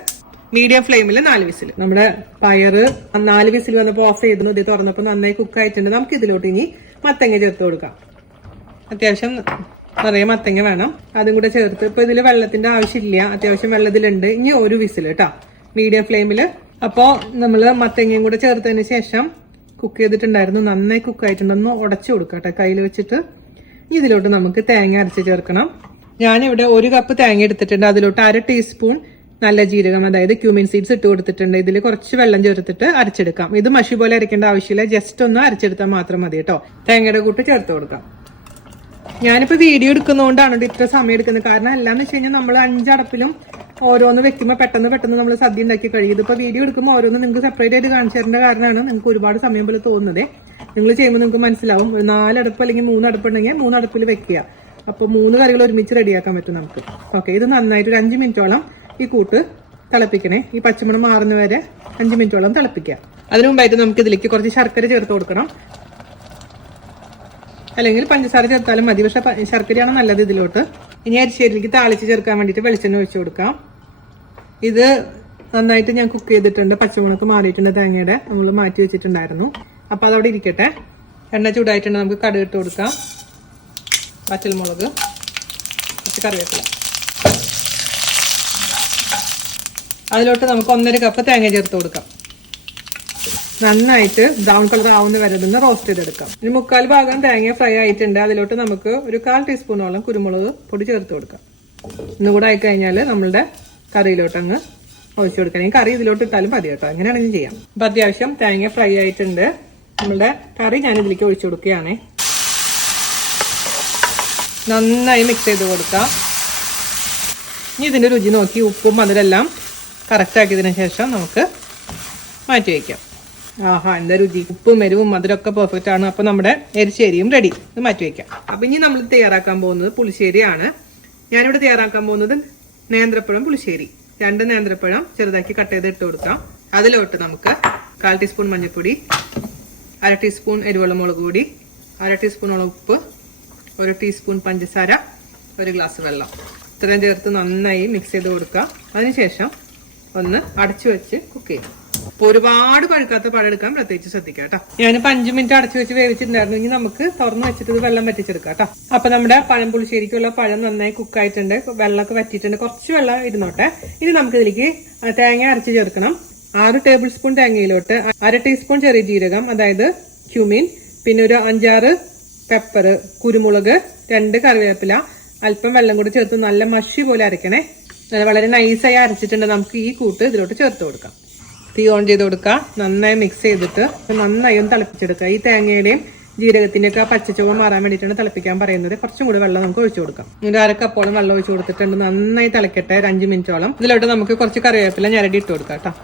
മീഡിയം ഫ്ലെയിമിൽ 4 വിസിൽ. നമ്മുടെ പയറ് 4 വിസിൽ വന്നപ്പോൾ ഓഫ് ചെയ്തു. ഇത് തുറന്നപ്പോൾ നന്നായി കുക്ക് ആയിട്ടുണ്ട്. നമുക്ക് ഇതിലോട്ട് ഇനി മത്തങ്ങ ചേർത്ത് കൊടുക്കാം. അത്യാവശ്യം നിറയെ മത്തങ്ങ വേണം. അതും കൂടെ ചേർത്ത് ഇപ്പൊ ഇതിൽ വെള്ളത്തിന്റെ ആവശ്യമില്ല, അത്യാവശ്യം വെള്ളത്തിലുണ്ട്. ഇനി ഒരു വിസിൽ കേട്ടോ മീഡിയം ഫ്ലെയിമില്. അപ്പോ നമ്മള് മത്തങ്ങയും കൂടെ ചേർത്തതിന് ശേഷം കുക്ക് ചെയ്തിട്ടുണ്ടായിരുന്നു, നന്നായി കുക്ക് ആയിട്ടുണ്ട്. ഒന്ന് ഉടച്ചു കൊടുക്കാം കേട്ടോ കയ്യിൽ വെച്ചിട്ട്. ഇതിലോട്ട് നമുക്ക് തേങ്ങ അരച്ച് ചേർക്കണം. ഞാനിവിടെ 1 കപ്പ് തേങ്ങ എടുത്തിട്ടുണ്ട്. അതിലോട്ട് 1/2 ടീസ്പൂൺ നല്ല ജീരകം, അതായത് ക്യൂമിൻ സീഡ്സ് ഇട്ട് കൊടുത്തിട്ടുണ്ട്. ഇതിൽ കുറച്ച് വെള്ളം ചേർത്തിട്ട് അരച്ചെടുക്കാം. ഇത് മഷി പോലെ അരയ്ക്കേണ്ട ആവശ്യമില്ല, ജസ്റ്റ് ഒന്ന് അരച്ചെടുത്താൽ മാത്രം മതി കേട്ടോ. തേങ്ങയുടെ കൂട്ട് ചേർത്ത് കൊടുക്കാം. ഞാനിപ്പോ വീഡിയോ എടുക്കുന്നതുകൊണ്ടാണ് ഇത്ര സമയം എടുക്കുന്നത്. കാരണം എന്താണെന്ന് വെച്ച് കഴിഞ്ഞാൽ നമ്മൾ 5 അടുപ്പിലും ഓരോന്ന് വെക്കുമ്പോൾ പെട്ടെന്ന് നമ്മൾ സദ്യ ഉണ്ടാക്കി കഴിയും. ഇതിപ്പോ വീഡിയോ എടുക്കുമ്പോൾ ഓരോന്ന് നിങ്ങൾക്ക് സെപ്പറേറ്റ് ആയിട്ട് കാണിച്ചു തരേണ്ട കാരണമാണ് നിങ്ങൾക്ക് ഒരുപാട് സമയം പോലെ തോന്നുന്നത്. നിങ്ങൾ ചെയ്യുമ്പോൾ നിങ്ങൾക്ക് മനസ്സിലാവും. 4 അടുപ്പ് അല്ലെങ്കിൽ 3 അടുപ്പ് ഉണ്ടെങ്കിൽ 3 അടുപ്പിൽ വെക്കുക. അപ്പോൾ 3 കറികൾ ഒരുമിച്ച് റെഡിയാക്കാൻ പറ്റും നമുക്ക്. ഓക്കെ, ഇത് നന്നായിട്ട് ഒരു 5 മിനിറ്റോളം ഈ കൂട്ട് തിളപ്പിക്കണേ. ഈ പച്ചമണം മാറുന്ന വരെ 5 മിനിറ്റോളം തിളപ്പിക്കുക. അതിനു മുമ്പായിട്ട് നമുക്ക് ഇതിലേക്ക് കുറച്ച് ശർക്കര ചേർത്ത് കൊടുക്കണം. അല്ലെങ്കിൽ പഞ്ചസാര ചേർത്താലും മതി, പക്ഷെ ശർക്കരയാണ് നല്ലത് ഇതിലോട്ട്. ഇനി അരിശ്ശേരിയിലേക്ക് താളിച്ച് ചേർക്കാൻ വേണ്ടിയിട്ട് വെളിച്ചെണ്ണ ഒഴിച്ചു കൊടുക്കാം. ഇത് നന്നായിട്ട് ഞാൻ കുക്ക് ചെയ്തിട്ടുണ്ട്. പച്ചമുളക് മാറിയിട്ടുണ്ട്, തേങ്ങയുടെ നമ്മൾ മാറ്റി വെച്ചിട്ടുണ്ടായിരുന്നു. അപ്പൊ അതവിടെ ഇരിക്കട്ടെ. എണ്ണ ചൂടായിട്ടുണ്ട്, നമുക്ക് കടുക് ഇട്ട് കൊടുക്കാം. പച്ചമുളക്, കുറച്ച് കറിവേപ്പില. അതിലോട്ട് നമുക്ക് 1.5 കപ്പ് തേങ്ങ ചേർത്ത് കൊടുക്കാം. നന്നായിട്ട് ബ്രൗൺ കളർ ആവുന്ന വരെ ഒന്ന് റോസ്റ്റ് ചെയ്തെടുക്കാം. ഇനി 3/4 ഭാഗം തേങ്ങ ഫ്രൈ ആയിട്ടുണ്ട്. അതിലോട്ട് നമുക്ക് ഒരു 1/4 ടീസ്പൂണോളം കുരുമുളക് പൊടി ചേർത്ത് കൊടുക്കാം. ഇന്നുകൂടെ ആയിക്കഴിഞ്ഞാൽ നമ്മളുടെ കറിയിലോട്ട് അങ്ങ് ഒഴിച്ചു കൊടുക്കണം. ഈ കറി ഇതിലോട്ട് ഇട്ടാലും മതി കേട്ടോ, അങ്ങനെയാണെങ്കിൽ ചെയ്യാം. അപ്പൊ അത്യാവശ്യം തേങ്ങ ഫ്രൈ ആയിട്ടുണ്ട്. നമ്മളുടെ കറി ഞാൻ ഇതിലേക്ക് ഒഴിച്ചു കൊടുക്കുകയാണ്. നന്നായി മിക്സ് ചെയ്ത് കൊടുക്കാം. ഇനി ഇതിന്റെ രുചി നോക്കി ഉപ്പും അതിലെല്ലാം കറക്റ്റ് ആക്കിയതിനു ശേഷം നമുക്ക് മാറ്റി വയ്ക്കാം. ആഹാ, എന്താ രുചി! ഉപ്പും എരിവും മധുരമൊക്കെ പെർഫെക്റ്റ് ആണ്. അപ്പൊ നമ്മുടെ എരിശ്ശേരിയും റെഡി. ഇത് മാറ്റി വെക്കാം. അപ്പൊ ഇനി നമ്മൾ തയ്യാറാക്കാൻ പോകുന്നത് പുളിശ്ശേരിയാണ്. ഞാനിവിടെ തയ്യാറാക്കാൻ പോകുന്നത് നേന്ത്രപ്പഴം പുളിശ്ശേരി. 2 നേന്ത്രപ്പഴം ചെറുതാക്കി കട്ട് ചെയ്ത് ഇട്ട് കൊടുക്കാം. അതിലോട്ട് നമുക്ക് 1/4 ടീസ്പൂൺ മഞ്ഞൾപ്പൊടി, 1/2 ടീസ്പൂൺ എരിവുള്ള മുളക് പൊടി, 1/2 ടീസ്പൂണോളം ഉപ്പ്, 1 ടീസ്പൂൺ പഞ്ചസാര, 1 ഗ്ലാസ് വെള്ളം ഇത്രയും ചേർത്ത് നന്നായി മിക്സ് ചെയ്ത് കൊടുക്കാം. അതിനുശേഷം ഒന്ന് അടച്ചു വെച്ച് കുക്ക് ചെയ്യാം. അപ്പൊ ഒരുപാട് പഴുക്കാത്ത പഴം എടുക്കാൻ പ്രത്യേകിച്ച് ശ്രദ്ധിക്കാം കേട്ടോ. ഞാനിപ്പോ 5 മിനിറ്റ് അടച്ചു വെച്ച് വേവിച്ചിട്ടുണ്ടായിരുന്നു. ഇനി നമുക്ക് തുറന്ന് വെച്ചിട്ട് ഇത് വെള്ളം വറ്റിച്ചെടുക്കാം കേട്ടോ. അപ്പൊ നമ്മുടെ പഴം പുളിശ്ശേരിക്കുള്ള പഴം നന്നായി കുക്കായിട്ടുണ്ട്, വെള്ളമൊക്കെ വറ്റിയിട്ടുണ്ട്. കുറച്ച് വെള്ളം ഇരുന്നോട്ടെ. ഇനി നമുക്ക് ഇതിലേക്ക് തേങ്ങ അരച്ച് ചേർക്കണം. 6 ടേബിൾ സ്പൂൺ തേങ്ങയിലോട്ട് 1/2 ടീസ്പൂൺ ചെറിയ ജീരകം, അതായത് ക്യൂമിൻ, പിന്നെ ഒരു 5-6 പെപ്പർ, കുരുമുളക്, 2 കറിവേപ്പില, അല്പം വെള്ളം കൂടി ചേർത്ത് നല്ല മഷി പോലെ അരക്കണേ. വളരെ നൈസായി അരച്ചിട്ടുണ്ട്. നമുക്ക് ഈ കൂട്ട് ഇതിലോട്ട് ചേർത്ത് കൊടുക്കാം. തീ ഓൺ ചെയ്ത് കൊടുക്കുക. നന്നായി മിക്സ് ചെയ്തിട്ട് നന്നായി ഒന്ന് തിളപ്പിച്ചെടുക്കുക. ഈ തേങ്ങയുടെയും ജീരകത്തിന്റെ ഒക്കെ പച്ചച്ചുവ മാറാൻ വേണ്ടിയിട്ടാണ് തിളപ്പിക്കാൻ പറയുന്നത്. കുറച്ചും കൂടി വെള്ളം നമുക്ക് ഒഴിച്ചു കൊടുക്കാം. ഒരു 1/2 കപ്പോളം വെള്ളം ഒഴിച്ചു കൊടുത്തിട്ടുണ്ട്. നന്നായി തിളക്കട്ടെ 5 മിനിറ്റോളം. ഇതിലോട്ട് നമുക്ക് കുറച്ച് കറിവേപ്പില ഞരടി ഇട്ട് കൊടുക്കാം കേട്ടോ.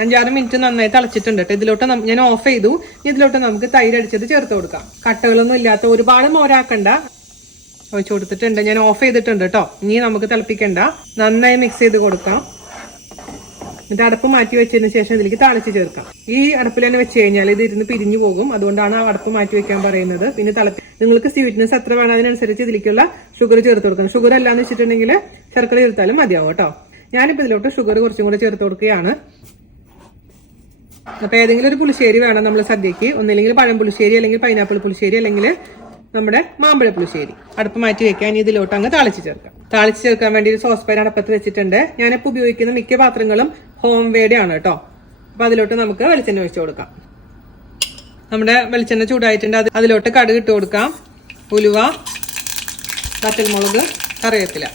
5-6 മിനിറ്റ് നന്നായി തിളച്ചിട്ടുണ്ട് കേട്ടോ. ഇതിലോട്ട് ഞാൻ ഓഫ് ചെയ്തു. ഇതിലോട്ട് നമുക്ക് തൈര് അടിച്ചത് ചേർത്ത് കൊടുക്കാം. കട്ടകളൊന്നും ഇല്ലാത്ത, ഒരുപാട് മോരാക്കണ്ട, ഒഴിച്ചു കൊടുത്തിട്ടുണ്ട്. ഞാൻ ഓഫ് ചെയ്തിട്ടുണ്ട് കേട്ടോ. ഇനി നമുക്ക് തിളപ്പിക്കണ്ട. നന്നായി മിക്സ് ചെയ്ത് കൊടുക്കാം. എന്നിട്ട് അടപ്പ് മാറ്റി വെച്ചതിന് ശേഷം ഇതിലേക്ക് താളിച്ച് ചേർക്കാം. ഈ അടുപ്പിൽ തന്നെ വെച്ച് കഴിഞ്ഞാൽ ഇത് ഇരുന്ന് പിരിഞ്ഞു പോകും. അതുകൊണ്ടാണ് ആ അടപ്പ് മാറ്റി വെക്കാൻ പറയുന്നത്. പിന്നെ നിങ്ങൾക്ക് സ്വീറ്റ്നെസ് എത്ര വേണം അതിനനുസരിച്ച് ഇതിലേക്കുള്ള ഷുഗർ ചേർത്ത് കൊടുക്കണം. ഷുഗർ അല്ലാന്ന് വെച്ചിട്ടുണ്ടെങ്കിൽ ശർക്കര ചേർത്താലും മതിയാവും കേട്ടോ. ഞാനിപ്പോ ഇതിലോട്ട് ഷുഗർ കുറച്ചും കൂടെ ചേർത്ത് കൊടുക്കുകയാണ്. അപ്പൊ ഏതെങ്കിലും ഒരു പുളിശ്ശേരി വേണം നമ്മൾ സദ്യക്ക്. ഒന്നില്ലെങ്കിൽ പഴം പുളിശ്ശേരി, അല്ലെങ്കിൽ പൈനാപ്പിൾ പുളിശ്ശേരി, അല്ലെങ്കിൽ നമ്മുടെ മാമ്പഴ പുളിശ്ശേരി. അടുപ്പ് മാറ്റി വെക്കാൻ ഇതിലോട്ട് അങ്ങ് താളിച്ച് ചേർക്കാം. താളിച്ച് ചേർക്കാൻ വേണ്ടി ഒരു സോസ് പാൻ അടപ്പത്ത് വെച്ചിട്ടുണ്ട്. ഞാനിപ്പോൾ ഉപയോഗിക്കുന്ന മിക്ക പാത്രങ്ങളും ഹോം വേഡ് ആണ് കേട്ടോ. അപ്പൊ അതിലോട്ട് നമുക്ക് വെളിച്ചെണ്ണ ഒഴിച്ചു കൊടുക്കാം. നമ്മുടെ വെളിച്ചെണ്ണ ചൂടായിട്ടുണ്ട്. അതിലോട്ട് കടുക് ഇട്ട് കൊടുക്കാം. ഉലുവ, വറ്റൽമുളക്, കറിവേപ്പില.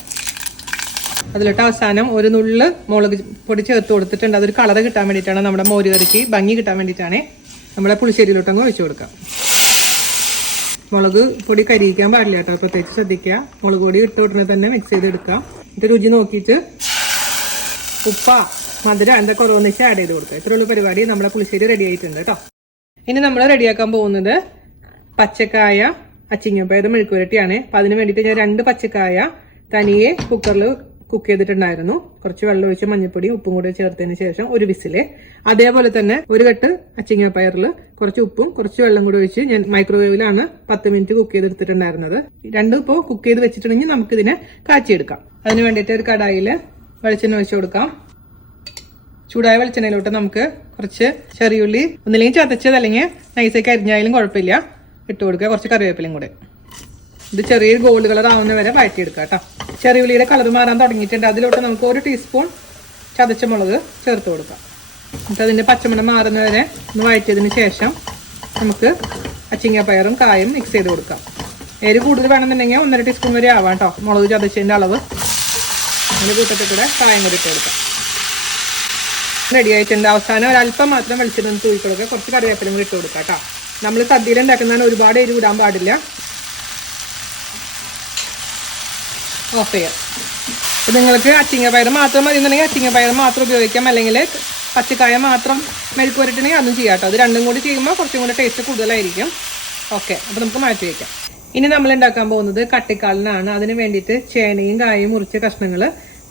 അതിലോട്ട് അവസാനം ഒരു നുള്ള് മുളക് പൊടി ചേർത്ത് കൊടുത്തിട്ടുണ്ട്. അതൊരു കളർ കിട്ടാൻ വേണ്ടിയിട്ടാണ്, നമ്മുടെ മോര് കറിക്ക് ഭംഗി കിട്ടാൻ വേണ്ടിയിട്ടാണ്. നമ്മുടെ പുളിശ്ശേരിയിലോട്ട് അങ്ങ് ഒഴിച്ചു കൊടുക്കാം. മുളക് പൊടി കരിയിക്കാൻ പാടില്ല കേട്ടോ, പ്രത്യേകിച്ച് ശ്രദ്ധിക്കുക. മുളക് പൊടി ഇട്ട് ഉടനെ തന്നെ മിക്സ് ചെയ്തെടുക്കാം. എന്നിട്ട് രുചി നോക്കിയിട്ട് ഉപ്പ, മധുരം എന്താ കുറവെന്ന് വെച്ചാൽ ആഡ് ചെയ്ത് കൊടുക്കുക. ഇത്രയുള്ള പരിപാടി. നമ്മുടെ പുളിശ്ശേരി റെഡി ആയിട്ടുണ്ട് കേട്ടോ. ഇനി നമ്മൾ റെഡിയാക്കാൻ പോകുന്നത് പച്ചക്കായ അച്ചിങ്ങപ്പയർ മെഴുക്കുവരട്ടിയാണ്. അപ്പൊ അതിന് വേണ്ടിയിട്ട് ഞാൻ 2 പച്ചക്കായ തനിയെ കുക്കറിൽ കുക്ക് ചെയ്തിട്ടുണ്ടായിരുന്നു. കുറച്ച് വെള്ളം ഒഴിച്ച് മഞ്ഞപ്പൊടി ഉപ്പും കൂടി ചേർത്തതിന് ശേഷം 1 വിസില്. അതേപോലെ തന്നെ 1 കെട്ട് അച്ചിങ്ങപ്പയറിൽ കുറച്ച് ഉപ്പും കുറച്ച് വെള്ളം കൂടി ഒഴിച്ച് ഞാൻ മൈക്രോവേവിലാണ് 10 മിനിറ്റ് കുക്ക് ചെയ്തെടുത്തിട്ടുണ്ടായിരുന്നത്. 2 ഇപ്പോൾ കുക്ക് ചെയ്ത് വെച്ചിട്ടുണ്ടെങ്കിൽ നമുക്കിതിനെ കാച്ചിയെടുക്കാം. അതിന് വേണ്ടിയിട്ട് ഒരു കടായിൽ വെളിച്ചെണ്ണ ഒഴിച്ചു കൊടുക്കാം. ചൂടായ വെളിച്ചെണ്ണയിലോട്ട് നമുക്ക് കുറച്ച് ചെറിയുള്ളി ഒന്നില്ലെങ്കിൽ ചതച്ചത് അല്ലെങ്കിൽ നൈസൊക്കെ അരിഞ്ഞായാലും കുഴപ്പമില്ല ഇട്ട് കൊടുക്കുക. കുറച്ച് കറിവേപ്പിലയും കൂടെ. ഇത് ചെറിയൊരു ഗോൾഡ് കളർ ആവുന്ന വരെ വഴറ്റിയെടുക്കുക കേട്ടോ. ചെറിയുള്ളിയുടെ കളർ മാറാൻ തുടങ്ങിയിട്ടുണ്ട്. അതിലോട്ട് നമുക്ക് 1 ടീസ്പൂൺ ചതച്ച മുളക് ചേർത്ത് കൊടുക്കാം. എന്നിട്ട് അതിൻ്റെ പച്ചമണം മാറുന്നവരെ ഒന്ന് വഴറ്റിയതിന് ശേഷം നമുക്ക് അച്ചിങ്ങപ്പയറും കായും മിക്സ് ചെയ്ത് കൊടുക്കാം. എരിവ് കൂടുതൽ വേണമെന്നുണ്ടെങ്കിൽ 1.5 ടീസ്പൂൺ വരെ ആവാം കേട്ടോ. മുളക് ചതച്ചതിൻ്റെ അളവ് അതിൻ്റെ കൂട്ടത്തിൽ കൂടെ കായം കൂടി ഇട്ട് കൊടുക്കാം. റെഡി ആയിട്ടുണ്ട്. അവസാനം ഒരല്പം മാത്രം വെളിച്ചെണ്ണ തൂക്കി കൊടുക്കുക. കുറച്ച് കറിവേപ്പിലും കൂടി ഇട്ട് കൊടുക്കാം കേട്ടോ. നമ്മൾ സദ്യയിൽ ഉണ്ടാക്കുന്നതാണ്, ഒരുപാട് എരിവ് ഇടാൻ പാടില്ല. ഓഫ് ചെയ്യാം. അപ്പോൾ നിങ്ങൾക്ക് അച്ചിങ്ങപ്പയർ മാത്രം മതി എന്നുണ്ടെങ്കിൽ അച്ചിങ്ങപ്പയർ മാത്രം ഉപയോഗിക്കാം. അല്ലെങ്കിൽ പച്ചക്കായ മാത്രം മെഴുക്ക് വരട്ടുണ്ടെങ്കിൽ അതും ചെയ്യാം കേട്ടോ. അത് രണ്ടും കൂടി ചെയ്യുമ്പോൾ കുറച്ചും കൂടി ടേസ്റ്റ് കൂടുതലായിരിക്കും. ഓക്കെ, അപ്പോൾ നമുക്ക് മാറ്റി വയ്ക്കാം. ഇനി നമ്മൾ ഉണ്ടാക്കാൻ പോകുന്നത് കട്ടിക്കാളിനാണ്. അതിന് വേണ്ടിയിട്ട് ചേനയും കായും മുറിച്ച കഷ്ണങ്ങൾ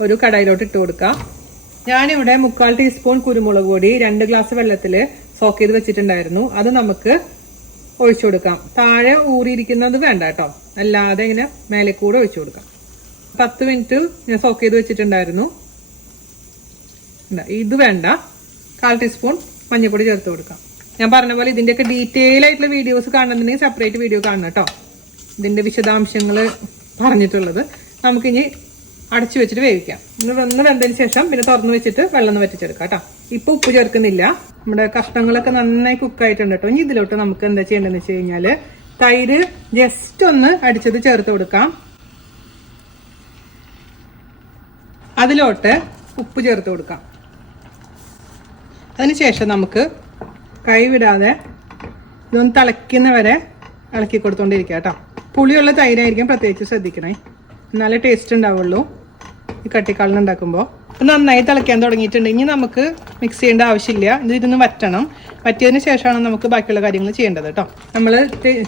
ഒരു കടായിലോട്ട് ഇട്ട് കൊടുക്കാം. ഞാനിവിടെ 3/4 ടീസ്പൂൺ കുരുമുളക് പൊടി 2 ഗ്ലാസ് വെള്ളത്തിൽ സോക്ക് ചെയ്ത് വെച്ചിട്ടുണ്ടായിരുന്നു. അത് നമുക്ക് ഒഴിച്ചു കൊടുക്കാം. താഴെ ഊറിയിരിക്കുന്നത് വേണ്ട കേട്ടോ, അല്ലാതെ ഇങ്ങനെ മേലെ കൂടെ ഒഴിച്ചു കൊടുക്കാം. 10 മിനിറ്റ് ഞാൻ സോക്ക് ചെയ്ത് വെച്ചിട്ടുണ്ടായിരുന്നു. ഇത് വേണ്ട. 1/4 ടീസ്പൂൺ മഞ്ഞൾപ്പൊടി ചേർത്ത് കൊടുക്കാം. ഞാൻ പറഞ്ഞ പോലെ ഇതിൻ്റെയൊക്കെ ഡീറ്റെയിൽ ആയിട്ടുള്ള വീഡിയോസ് കാണണമെന്നുണ്ടെങ്കിൽ സെപ്പറേറ്റ് വീഡിയോ കാണണം കേട്ടോ. ഇതിൻ്റെ വിശദാംശങ്ങൾ പറഞ്ഞിട്ടുള്ളത്. നമുക്കിനി അടച്ചു വെച്ചിട്ട് വേവിക്കാം. ഒന്ന് വെന്തതിന് ശേഷം പിന്നെ തുറന്ന് വെച്ചിട്ട് വെള്ളം വറ്റിച്ചെടുക്കാം കേട്ടോ. ഇപ്പോൾ ഉപ്പ് ചേർക്കുന്നില്ല. നമ്മുടെ കഷ്ണങ്ങളൊക്കെ നന്നായി കുക്കായിട്ടുണ്ട് കേട്ടോ. ഇനി ഇതിലോട്ട് നമുക്ക് എന്താ ചെയ്യേണ്ടതെന്ന് വെച്ച് കഴിഞ്ഞാൽ തൈര് ജസ്റ്റ് ഒന്ന് അടിച്ചത് ചേർത്ത് കൊടുക്കാം. അതിലോട്ട് ഉപ്പ് ചേർത്ത് കൊടുക്കാം. അതിനുശേഷം നമുക്ക് കൈ വിടാതെ ഇതൊന്ന് തിളയ്ക്കുന്നവരെ ഇളക്കി കൊടുത്തോണ്ടിരിക്കുക കേട്ടോ. പുളിയുള്ള തൈരായിരിക്കും, പ്രത്യേകിച്ച് ശ്രദ്ധിക്കണേ, നല്ല ടേസ്റ്റ് ഉണ്ടാവുള്ളൂ ഈ കട്ടിക്കാളിന് ഉണ്ടാക്കുമ്പോൾ. നന്നായി തിളയ്ക്കാൻ തുടങ്ങിയിട്ടുണ്ട്. ഇനി നമുക്ക് മിക്സ് ചെയ്യേണ്ട ആവശ്യമില്ല. ഇതൊന്ന് വറ്റണം. വറ്റിയതിന് ശേഷമാണ് നമുക്ക് ബാക്കിയുള്ള കാര്യങ്ങൾ ചെയ്യേണ്ടത് കേട്ടോ. നമ്മൾ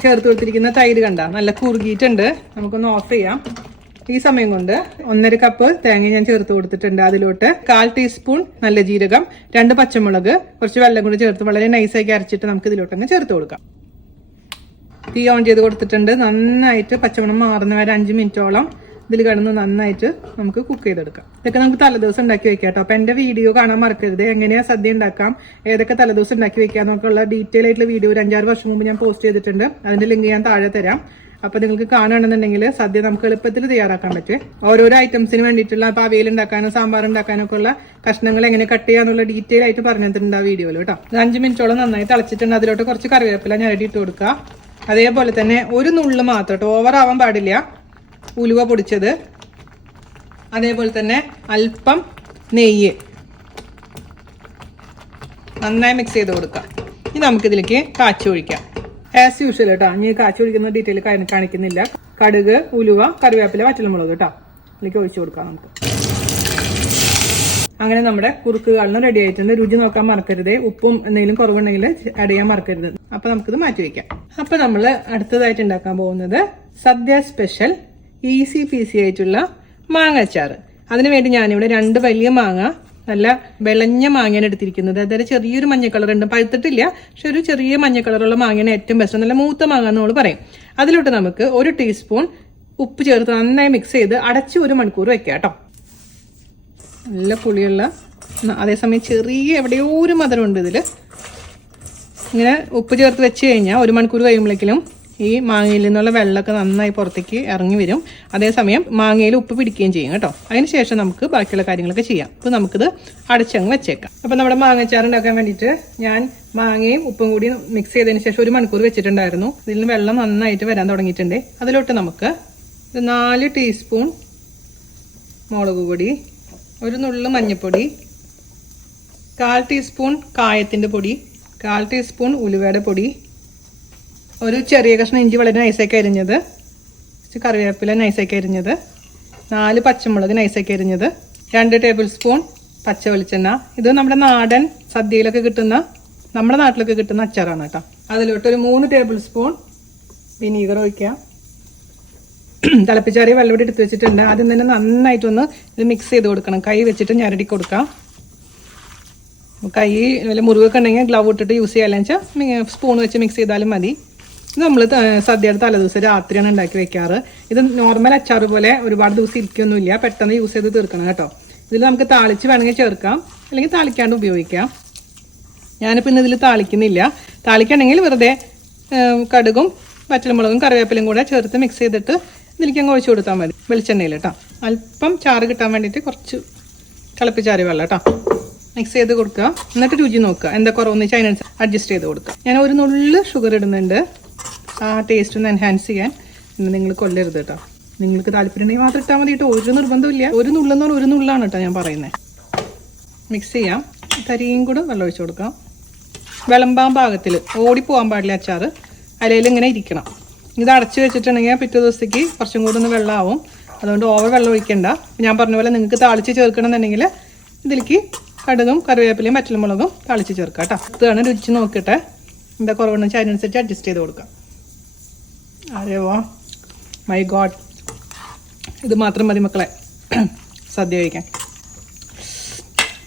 ചേർത്ത് കൊടുത്തിരിക്കുന്ന തൈര് കണ്ട നല്ല കുറുകിയിട്ടുണ്ട്. നമുക്കൊന്ന് ഓഫ് ചെയ്യാം. ഈ സമയം കൊണ്ട് 1.5 കപ്പ് തേങ്ങ ഞാൻ ചേർത്ത് കൊടുത്തിട്ടുണ്ട്. അതിലോട്ട് 1/4 ടീസ്പൂൺ നല്ല ജീരകം, 2 പച്ചമുളക്, കുറച്ച് വെള്ളം കൂടി ചേർത്ത് വളരെ നൈസാക്കി അരച്ചിട്ട് നമുക്ക് ഇതിലോട്ടങ്ങ് ചേർത്ത് കൊടുക്കാം. തീ ഓൺ ചെയ്ത് കൊടുത്തിട്ടുണ്ട്. നന്നായിട്ട് പച്ചമണം മാറുന്നവരെ 5 മിനിറ്റോളം ഇതിൽ കിടന്ന് നന്നായിട്ട് നമുക്ക് കുക്ക് ചെയ്തെടുക്കാം. ഇതൊക്കെ നമുക്ക് തലേദിവസം ഉണ്ടാക്കി വെക്കാം കേട്ടോ. അപ്പം എൻ്റെ വീഡിയോ കാണാൻ മറക്കരുത്. എങ്ങനെയാണ് സദ്യ ഉണ്ടാക്കാം, ഏതൊക്കെ തലേദിവസം ഉണ്ടാക്കി വെക്കാം എന്നൊക്കെയുള്ള ഡീറ്റെയിൽ ആയിട്ടുള്ള വീഡിയോ 5-6 വർഷം മുമ്പ് ഞാൻ പോസ്റ്റ് ചെയ്തിട്ടുണ്ട്. അതിൻ്റെ ലിങ്ക് ഞാൻ താഴെ തരാം. അപ്പോൾ നിങ്ങൾക്ക് കാണുകയാണെന്നുണ്ടെങ്കിൽ സദ്യ നമുക്ക് എളുപ്പത്തിൽ തയ്യാറാക്കാൻ പറ്റും. ഓരോരോ ഐറ്റംസിന് വേണ്ടിയിട്ടുള്ള ഇപ്പോൾ അവിയൽ ഉണ്ടാക്കാനും സാമ്പാർ ഉണ്ടാക്കാനും ഒക്കെ ഉള്ള കഷ്ണങ്ങൾ എങ്ങനെ കട്ട് ചെയ്യാന്നുള്ള ഡീറ്റെയിൽ ആയിട്ട് പറഞ്ഞിട്ടുണ്ട് ആ വീഡിയോയിൽ കേട്ടോ. 5 മിനിറ്റോളം നന്നായി തിളച്ചിട്ടുണ്ട്. അതിലോട്ട് കുറച്ച് കറിവേപ്പില ഞരടി ഇട്ട് കൊടുക്കുക. അതേപോലെ തന്നെ ഒരു നുള്ള് മാത്രം കേട്ടോ, ഓവർ ആവാൻ പാടില്ല, ഉലുവ പൊടിച്ചത്. അതേപോലെ തന്നെ അല്പം നെയ്യ് നന്നായി മിക്സ് ചെയ്ത് കൊടുക്കാം. ഇനി നമുക്കിതിലേക്ക് കാച്ചി ഒഴിക്കാം. ആസ് യൂഷ്വൽ കേട്ടോ. ഇനി കാച്ചി ഒഴിക്കുന്ന ഡീറ്റെയിൽ കാണിക്കുന്നില്ല. കടുക്, ഉലുവ, കറിവേപ്പില, വറ്റൽമുളക് കേട്ടോ ഇതിലേക്ക് ഒഴിച്ചു കൊടുക്കാം നമുക്ക്. അങ്ങനെ നമ്മുടെ കുറുക്ക് കാളിന് റെഡി ആയിട്ടുണ്ട്. രുചി നോക്കാൻ മറക്കരുത്. ഉപ്പും എന്തെങ്കിലും കുറവുണ്ടെങ്കിൽ ആഡ് ചെയ്യാൻ മറക്കരുത്. അപ്പൊ നമുക്കിത് മാറ്റി വെക്കാം. അപ്പൊ നമ്മൾ അടുത്തതായിട്ട് ഉണ്ടാക്കാൻ പോകുന്നത് സദ്യ സ്പെഷ്യൽ ഈസി പീസി ആയിട്ടുള്ള മാങ്ങ അച്ചാറ്. അതിനുവേണ്ടി ഞാനിവിടെ 2 വലിയ മാങ്ങ, നല്ല വെളഞ്ഞ മാങ്ങയാണ് എടുത്തിരിക്കുന്നത്. അതായത് ചെറിയൊരു മഞ്ഞ കളർ ഉണ്ട്, പഴുത്തിട്ടില്ല, പക്ഷെ ഒരു ചെറിയ മഞ്ഞ കളറുള്ള മാങ്ങയാണ് ഏറ്റവും ബെസ്റ്റ്. നല്ല മൂത്ത മാങ്ങ എന്ന് നമ്മൾ പറയും. അതിലോട്ട് നമുക്ക് 1 ടീസ്പൂൺ ഉപ്പ് ചേർത്ത് നന്നായി മിക്സ് ചെയ്ത് അടച്ച് 1 മണിക്കൂർ വെക്കാം കേട്ടോ. നല്ല പുളിയുള്ള, അതേസമയം ചെറിയ എവിടെയോ ഒരു മധുരമുണ്ട് ഇതിൽ. ഇങ്ങനെ ഉപ്പ് ചേർത്ത് വെച്ച് കഴിഞ്ഞാൽ 1 മണിക്കൂർ കഴിയുമ്പോഴേക്കും ഈ മാങ്ങയിൽ നിന്നുള്ള വെള്ളമൊക്കെ നന്നായി പുറത്തേക്ക് ഇറങ്ങി വരും. അതേസമയം മാങ്ങയിൽ ഉപ്പ് പിടിക്കുകയും ചെയ്യും കേട്ടോ. അതിന് ശേഷം നമുക്ക് ബാക്കിയുള്ള കാര്യങ്ങളൊക്കെ ചെയ്യാം. അപ്പോൾ നമുക്കിത് അടച്ചങ്ങ് വെച്ചേക്കാം. അപ്പോൾ നമ്മുടെ മാങ്ങച്ചാറ് ഉണ്ടാക്കാൻ വേണ്ടിയിട്ട് ഞാൻ മാങ്ങയും ഉപ്പും കൂടി മിക്സ് ചെയ്തതിന് ശേഷം 1 മണിക്കൂർ വെച്ചിട്ടുണ്ടായിരുന്നു. ഇതിൽ നിന്ന് വെള്ളം നന്നായിട്ട് വരാൻ തുടങ്ങിയിട്ടുണ്ട്. അതിലോട്ട് നമുക്ക് 4 ടീസ്പൂൺ മുളക് പൊടി, 1 നുള്ളു മഞ്ഞൾപ്പൊടി, 1/4 ടീസ്പൂൺ കായത്തിൻ്റെ പൊടി, 1/4 ടീസ്പൂൺ ഉലുവയുടെ പൊടി, ഒരു ചെറിയ കഷ്ണം ഇഞ്ചി വളരെ നൈസാക്കി അരിഞ്ഞത്, കറിവേപ്പില നൈസാക്കി അരിഞ്ഞത്, 4 പച്ചമുളക് നൈസാക്കി അരിഞ്ഞത്, 2 ടേബിൾ സ്പൂൺ പച്ച വെളിച്ചെണ്ണ. ഇത് നമ്മുടെ നാടൻ സദ്യയിലൊക്കെ കിട്ടുന്ന, നമ്മുടെ നാട്ടിലൊക്കെ കിട്ടുന്ന അച്ചാറാണ് കേട്ടോ. അതിലോട്ട് ഒരു 3 ടേബിൾ സ്പൂൺ വിനീഗർ ഒഴിക്കാം. തിളപ്പിച്ചാറിയ വെള്ളം കൂടി എടുത്ത് വെച്ചിട്ടുണ്ട്. ആദ്യം തന്നെ നന്നായിട്ടൊന്ന് ഇത് മിക്സ് ചെയ്ത് കൊടുക്കണം. കൈ വെച്ചിട്ട് ഞരടി കൊടുക്കാം. കൈ വല്ല മുറിവൊക്കെ ഉണ്ടെങ്കിൽ ഗ്ലൗ ഇട്ടിട്ട് യൂസ് ചെയ്യാമെന്ന് വെച്ചാൽ സ്പൂൺ വെച്ച് മിക്സ് ചെയ്താലും മതി. ഇത് നമ്മൾ സദ്യയുടെ തലേദിവസം രാത്രിയാണ് ഉണ്ടാക്കി വെക്കാറ്. ഇത് നോർമൽ അച്ചാറ് പോലെ ഒരുപാട് ദിവസം ഇരിക്കൊന്നുമില്ല, പെട്ടെന്ന് യൂസ് ചെയ്ത് തീർക്കണം കേട്ടോ. ഇതിൽ നമുക്ക് താളിച്ച് വേണമെങ്കിൽ ചേർക്കാം, അല്ലെങ്കിൽ താളിക്കാണ്ട് ഉപയോഗിക്കാം. ഞാനിപ്പോൾ ഇന്ന് ഇതിൽ താളിക്കുന്നില്ല. താളിക്കണമെങ്കിൽ വെറുതെ കടുകും പച്ചമുളകും കറിവേപ്പിലയും കൂടെ ചേർത്ത് മിക്സ് ചെയ്തിട്ട് ഇതിലേക്ക് അങ്ങ് ഒഴിച്ചു കൊടുത്താൽ മതി വെളിച്ചെണ്ണയിൽ കേട്ടോ. അല്പം ചാറ് കിട്ടാൻ വേണ്ടിയിട്ട് കുറച്ച് തിളപ്പിച്ചാറി വെള്ളം കേട്ടോ മിക്സ് ചെയ്ത് കൊടുക്കുക. എന്നിട്ട് രുചി നോക്കുക, എന്താ കുറവെന്ന് വെച്ചാൽ അതിനനുസരിച്ച് അഡ്ജസ്റ്റ് ചെയ്ത് കൊടുക്കുക. ഞാൻ ഒരു നുള്ളു ഷുഗർ ഇടുന്നുണ്ട് ആ ടേസ്റ്റ് ഒന്ന് എൻഹാൻസ് ചെയ്യാൻ. പിന്നെ നിങ്ങൾ കൊല്ലരുത് കേട്ടോ, നിങ്ങൾക്ക് താല്പര്യമുണ്ടെങ്കിൽ മാത്രം ഇട്ടാൽ മതി കേട്ടോ, ഒരു നിർബന്ധമില്ല. ഒരു നുള്ളെന്ന് പറഞ്ഞാൽ ഒരു നുള്ളാണ് കേട്ടോ ഞാൻ പറയുന്നത്. മിക്സ് ചെയ്യാം. തരിയും കൂടെ വെള്ളം ഒഴിച്ച് കൊടുക്കാം. വിളമ്പാൻ പാകത്തിൽ, ഓടിപ്പോകാൻ പാടില്ല അച്ചാർ, അലയിൽ ഇങ്ങനെ ഇരിക്കണം. ഇത് അടച്ചു വെച്ചിട്ടുണ്ടെങ്കിൽ പിറ്റേ ദിവസത്തേക്ക് കുറച്ചും കൂടെ ഒന്ന് വെള്ളമാവും. അതുകൊണ്ട് ഓവർ വെള്ളം ഒഴിക്കണ്ട. ഞാൻ പറഞ്ഞ പോലെ നിങ്ങൾക്ക് താളിച്ച് ചേർക്കണമെന്നുണ്ടെങ്കിൽ ഇതിലേക്ക് കടുകും കറിവേപ്പിലയും പച്ചമുളകും താളിച്ച് ചേർക്കാം കേട്ടോ. ഇതാണ് രുചി നോക്കിയിട്ട് എന്താ കുറവുണ്ടെന്ന് വെച്ചാൽ അതിനനുസരിച്ച് അഡ്ജസ്റ്റ് ചെയ്ത് കൊടുക്കാം. അതെ വാ, മൈ ഗോഡ്, ഇത് മാത്രം മതി മക്കളെ സദ്യ കഴിക്കാൻ.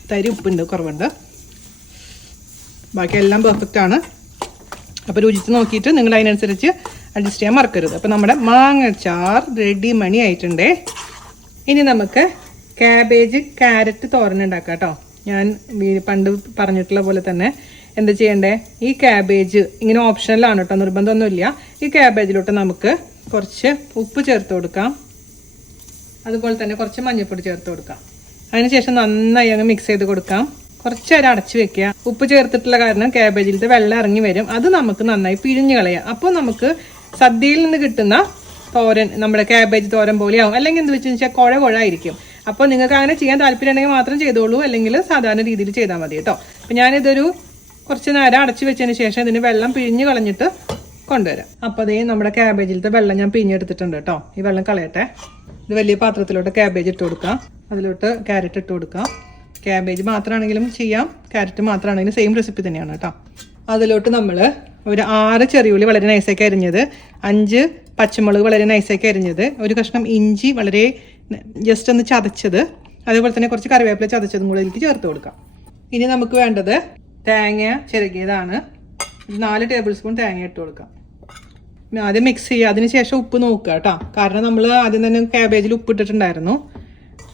തരി ഉപ്പുണ്ട്, കുറവുണ്ട്, ബാക്കി എല്ലാം പെർഫെക്റ്റ് ആണ്. അപ്പോൾ രുചിച്ച് നോക്കിയിട്ട് നിങ്ങൾ അതിനനുസരിച്ച് അഡ്ജസ്റ്റ് ചെയ്യാൻ മറക്കരുത്. അപ്പോൾ നമ്മുടെ മാങ്ങച്ചാർ റെഡി മണി ആയിട്ടുണ്ടേ. ഇനി നമുക്ക് ക്യാബേജ് ക്യാരറ്റ് തോരൻ ഉണ്ടാക്കാം കേട്ടോ. ഞാൻ പണ്ട് പറഞ്ഞിട്ടുള്ള പോലെ തന്നെ എന്താ ചെയ്യണ്ടേ, ഈ ക്യാബേജ് ഇങ്ങനെ ഓപ്ഷനിലാണ് കേട്ടോ, നിർബന്ധമൊന്നുമില്ല. ഈ ക്യാബേജിലോട്ട് നമുക്ക് കുറച്ച് ഉപ്പ് ചേർത്ത് കൊടുക്കാം, അതുപോലെ തന്നെ കുറച്ച് മഞ്ഞൾപ്പൊടി ചേർത്ത് കൊടുക്കാം. അതിനുശേഷം നന്നായി അങ്ങ് മിക്സ് ചെയ്ത് കൊടുക്കാം. കുറച്ച് നേരം അടച്ചു വെക്കുക. ഉപ്പ് ചേർത്തിട്ടുള്ള കാരണം ക്യാബേജിലത്തെ വെള്ളം ഇറങ്ങി വരും, അത് നമുക്ക് നന്നായി പിഴിഞ്ഞ് കളയാം. അപ്പോൾ നമുക്ക് സദ്യയിൽ നിന്ന് കിട്ടുന്ന തോരൻ നമ്മുടെ ക്യാബേജ് തോരൻ പോലെയാവും. അല്ലെങ്കിൽ എന്ത് വെച്ച് വെച്ചാൽ കുഴ ആയിരിക്കും. അപ്പോൾ നിങ്ങൾക്ക് അങ്ങനെ ചെയ്യാൻ താല്പര്യം ഉണ്ടെങ്കിൽ മാത്രം ചെയ്തോളൂ, അല്ലെങ്കിൽ സാധാരണ രീതിയിൽ ചെയ്താൽ മതി കേട്ടോ. അപ്പം ഞാനിതൊരു കുറച്ച് നേരം അടച്ചു വെച്ചതിന് ശേഷം ഇതിന് വെള്ളം പിഴിഞ്ഞ് കളഞ്ഞിട്ട് കൊണ്ടുവരാം. അപ്പോൾ അതേ നമ്മുടെ ക്യാബേജിലത്തെ വെള്ളം ഞാൻ പിഴിഞ്ഞെടുത്തിട്ടുണ്ട് കേട്ടോ. ഈ വെള്ളം കളയട്ടെ. ഇത് വലിയ പാത്രത്തിലോട്ട് ക്യാബേജ് ഇട്ട് കൊടുക്കാം, അതിലോട്ട് ക്യാരറ്റ് ഇട്ട് കൊടുക്കാം. ക്യാബേജ് മാത്രമാണെങ്കിലും ചെയ്യാം, ക്യാരറ്റ് മാത്രമാണെങ്കിലും സെയിം റെസിപ്പി തന്നെയാണ് കേട്ടോ. അതിലോട്ട് നമ്മൾ ഒരു 6 ചെറിയുള്ളി വളരെ നൈസാക്കി അരിഞ്ഞത്, 5 പച്ചമുളക് വളരെ നൈസാക്കി അരിഞ്ഞത്, ഒരു കഷ്ണം ഇഞ്ചി വളരെ ജസ്റ്റ് ഒന്ന് ചതച്ചത്, അതേപോലെ തന്നെ കുറച്ച് കറിവേപ്പില ചതച്ചതും കൂടെ ഇതിലേക്ക് ചേർത്ത് കൊടുക്കാം. ഇനി നമുക്ക് വേണ്ടത് തേങ്ങ ചിരകിയതാണ്. 4 ടേബിൾ സ്പൂൺ തേങ്ങ ഇട്ട് കൊടുക്കാം. ആദ്യം മിക്സ് ചെയ്യുക, അതിന് ശേഷം ഉപ്പ് നോക്കുക കേട്ടോ. കാരണം നമ്മൾ ആദ്യം തന്നെ ക്യാബേജിൽ ഉപ്പ് ഇട്ടിട്ടുണ്ടായിരുന്നു,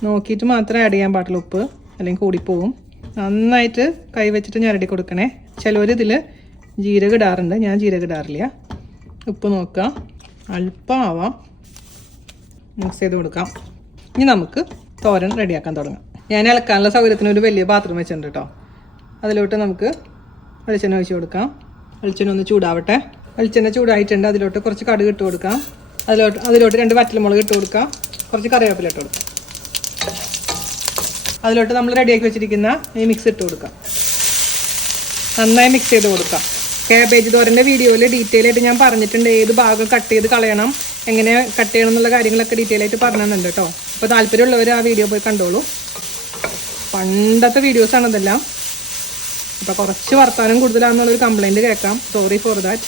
നോക്കിയിട്ട് മാത്രമേ ആഡ് ചെയ്യാൻ പാടുള്ളൂ ഉപ്പ്, അല്ലെങ്കിൽ കൂടിപ്പോവും. നന്നായിട്ട് കൈ വെച്ചിട്ട് ഞരടി കൊടുക്കണേ. ചിലവർ ഇതിൽ ജീരകം ഇടാറുണ്ട്, ഞാൻ ജീരകം ഇടാറില്ല. ഉപ്പ് നോക്കാം, അല്പം ആവാം, മിക്സ് ചെയ്ത് കൊടുക്കാം. ഇനി നമുക്ക് തോരൻ റെഡിയാക്കാൻ തുടങ്ങാം. ഞാൻ ഇളക്കാനുള്ള സൗകര്യത്തിന് ഒരു വലിയ പാത്രം വെച്ചിട്ടുണ്ട് കേട്ടോ. അതിലോട്ട് നമുക്ക് വെളിച്ചെണ്ണ ഒഴിച്ച് കൊടുക്കാം. വെളിച്ചെണ്ണ ഒന്ന് ചൂടാവട്ടെ. വെളിച്ചെണ്ണ ചൂടായിട്ടുണ്ട്. അതിലോട്ട് കുറച്ച് കടുക് ഇട്ട് കൊടുക്കാം. അതിലോട്ട് 2 വറ്റൽമുളക് ഇട്ട് കൊടുക്കാം. കുറച്ച് കറിവേപ്പില ഇട്ട് കൊടുക്കാം. അതിലോട്ട് നമ്മൾ റെഡിയാക്കി വെച്ചിരിക്കുന്ന ഈ മിക്സ് ഇട്ട് കൊടുക്കാം. നന്നായി മിക്സ് ചെയ്ത് കൊടുക്കാം. ക്യാബേജ് തോരൻ്റെ വീഡിയോയിൽ ഡീറ്റെയിൽ ആയിട്ട് ഞാൻ പറഞ്ഞിട്ടുണ്ട്, ഏത് ഭാഗം കട്ട് ചെയ്ത് കളയണം, എങ്ങനെ കട്ട് ചെയ്യണം എന്നുള്ള കാര്യങ്ങളൊക്കെ ഡീറ്റെയിൽ ആയിട്ട് പറഞ്ഞിട്ടുണ്ട് കേട്ടോ. അപ്പോൾ താല്പര്യമുള്ളവർ ആ വീഡിയോ പോയി കണ്ടോളൂ. പണ്ടത്തെ വീഡിയോസാണ് ഇതെല്ലാം. ഇപ്പോൾ കുറച്ച് വർത്താനം കൂടുതലാണെന്നുള്ളൊരു കംപ്ലയിൻറ്റ് കേൾക്കാം, സോറി ഫോർ ദാറ്റ്.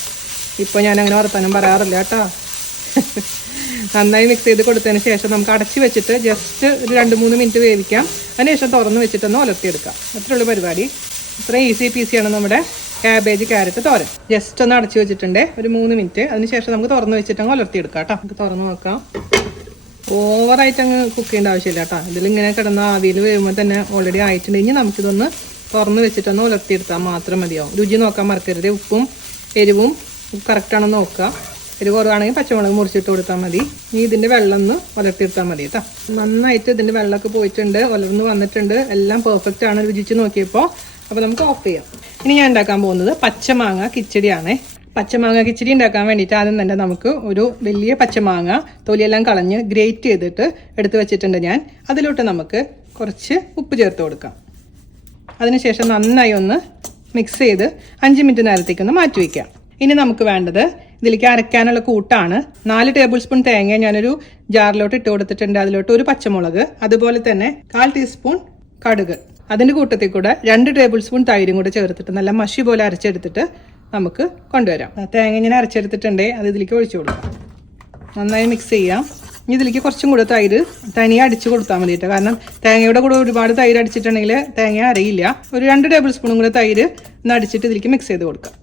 ഇപ്പോൾ ഞാൻ അങ്ങനെ വർത്താനം പറയാറില്ല കേട്ടോ. നന്നായി മിക്സ് ചെയ്ത് കൊടുത്തതിന് ശേഷം നമുക്ക് അടച്ച് വെച്ചിട്ട് ജസ്റ്റ് ഒരു 2-3 മിനിറ്റ് വേവിക്കാം. അതിനുശേഷം തുറന്ന് വെച്ചിട്ടൊന്ന് ഉലർത്തിയെടുക്കാം. അത്രയുള്ള പരിപാടി. ഇത്ര ഈസി പീസിയാണ് നമ്മുടെ ക്യാബേജ് ക്യാരറ്റ് തോരൻ. ജസ്റ്റ് ഒന്ന് അടച്ച് വെച്ചിട്ടുണ്ട് ഒരു 3 മിനിറ്റ്. അതിനുശേഷം നമുക്ക് തുറന്ന് വെച്ചിട്ടങ്ങ് ഉലർത്തിയെടുക്കാം കേട്ടോ. നമുക്ക് തുറന്ന് നോക്കാം. ഓവറായിട്ട് അങ്ങ് കുക്ക് ചെയ്യേണ്ട ആവശ്യമില്ല കേട്ടോ. ഇതിലിങ്ങനെ കിടന്ന ആവിയിൽ വേവുമ്പോൾ തന്നെ ഓൾറെഡി ആയിട്ടുണ്ട്. ഇനി നമുക്കിതൊന്ന് തുറന്ന് വെച്ചിട്ടൊന്ന് ഉലർത്തിയെടുത്താൽ മാത്രം മതിയാവും. രുചി നോക്കാൻ മറക്കരുത്. ഉപ്പും എരിവും കറക്റ്റാണെന്ന് നോക്കുക. എരിവ് കുറവാണെങ്കിൽ പച്ചമുളക് മുറിച്ചിട്ട് കൊടുത്താൽ മതി. ഇനി ഇതിൻ്റെ വെള്ളം ഒന്ന് ഉലർത്തിയെടുത്താൽ മതി കേട്ടോ. നന്നായിട്ട് ഇതിൻ്റെ വെള്ളമൊക്കെ പോയിട്ടുണ്ട്, ഉലർന്ന് വന്നിട്ടുണ്ട്, എല്ലാം പെർഫെക്റ്റ് ആണ് രുചിച്ച് നോക്കിയപ്പോൾ. അപ്പോൾ നമുക്ക് ഓഫ് ചെയ്യാം. ഇനി ഞാൻ ഉണ്ടാക്കാൻ പോകുന്നത് പച്ചമാങ്ങ കിച്ചടിയാണ്. പച്ചമാങ്ങ കിച്ചടി ഉണ്ടാക്കാൻ വേണ്ടിയിട്ട് ആദ്യം തന്നെ നമുക്ക് ഒരു വലിയ പച്ചമാങ്ങ തൊലിയെല്ലാം കളഞ്ഞ് ഗ്രേറ്റ് ചെയ്തിട്ട് എടുത്ത് വെച്ചിട്ടുണ്ട് ഞാൻ. അതിലോട്ട് നമുക്ക് കുറച്ച് ഉപ്പ് ചേർത്ത് കൊടുക്കാം. അതിനുശേഷം നന്നായി ഒന്ന് മിക്സ് ചെയ്ത് 5 മിനിറ്റ് നേരത്തേക്കൊന്ന് മാറ്റി വയ്ക്കാം. ഇനി നമുക്ക് വേണ്ടത് ഇതിലേക്ക് അരയ്ക്കാനുള്ള കൂട്ടാണ്. 4 ടേബിൾ സ്പൂൺ തേങ്ങ ഞാനൊരു ജാറിലോട്ട് ഇട്ട് കൊടുത്തിട്ടുണ്ട്. അതിലോട്ട് ഒരു പച്ചമുളക്, അതുപോലെ തന്നെ 1/4 ടീസ്പൂൺ കടുക്, അതിൻ്റെ കൂട്ടത്തിൽ കൂടെ 2 ടേബിൾ സ്പൂൺ തൈരും കൂടെ ചേർത്തിട്ട് നല്ല മഷി പോലെ അരച്ചെടുത്തിട്ട് നമുക്ക് കൊണ്ടുവരാം. തേങ്ങ ഇങ്ങനെ അരച്ചെടുത്തിട്ടുണ്ട്, അത് ഇതിലേക്ക് ഒഴിച്ചു കൊടുക്കാം. നന്നായി മിക്സ് ചെയ്യാം. ഇനി ഇതിലേക്ക് കുറച്ചും കൂടെ തൈര് തനിയെ അടിച്ച് കൊടുത്താൽ മതി കേട്ടോ. കാരണം തേങ്ങയുടെ കൂടെ ഒരുപാട് തൈര് അടിച്ചിട്ടുണ്ടെങ്കിൽ തേങ്ങ അരയില്ല. ഒരു 2 ടേബിൾ സ്പൂണും കൂടെ തൈര് ഒന്ന് അടിച്ചിട്ട് ഇതിലേക്ക് മിക്സ് ചെയ്ത് കൊടുക്കാം.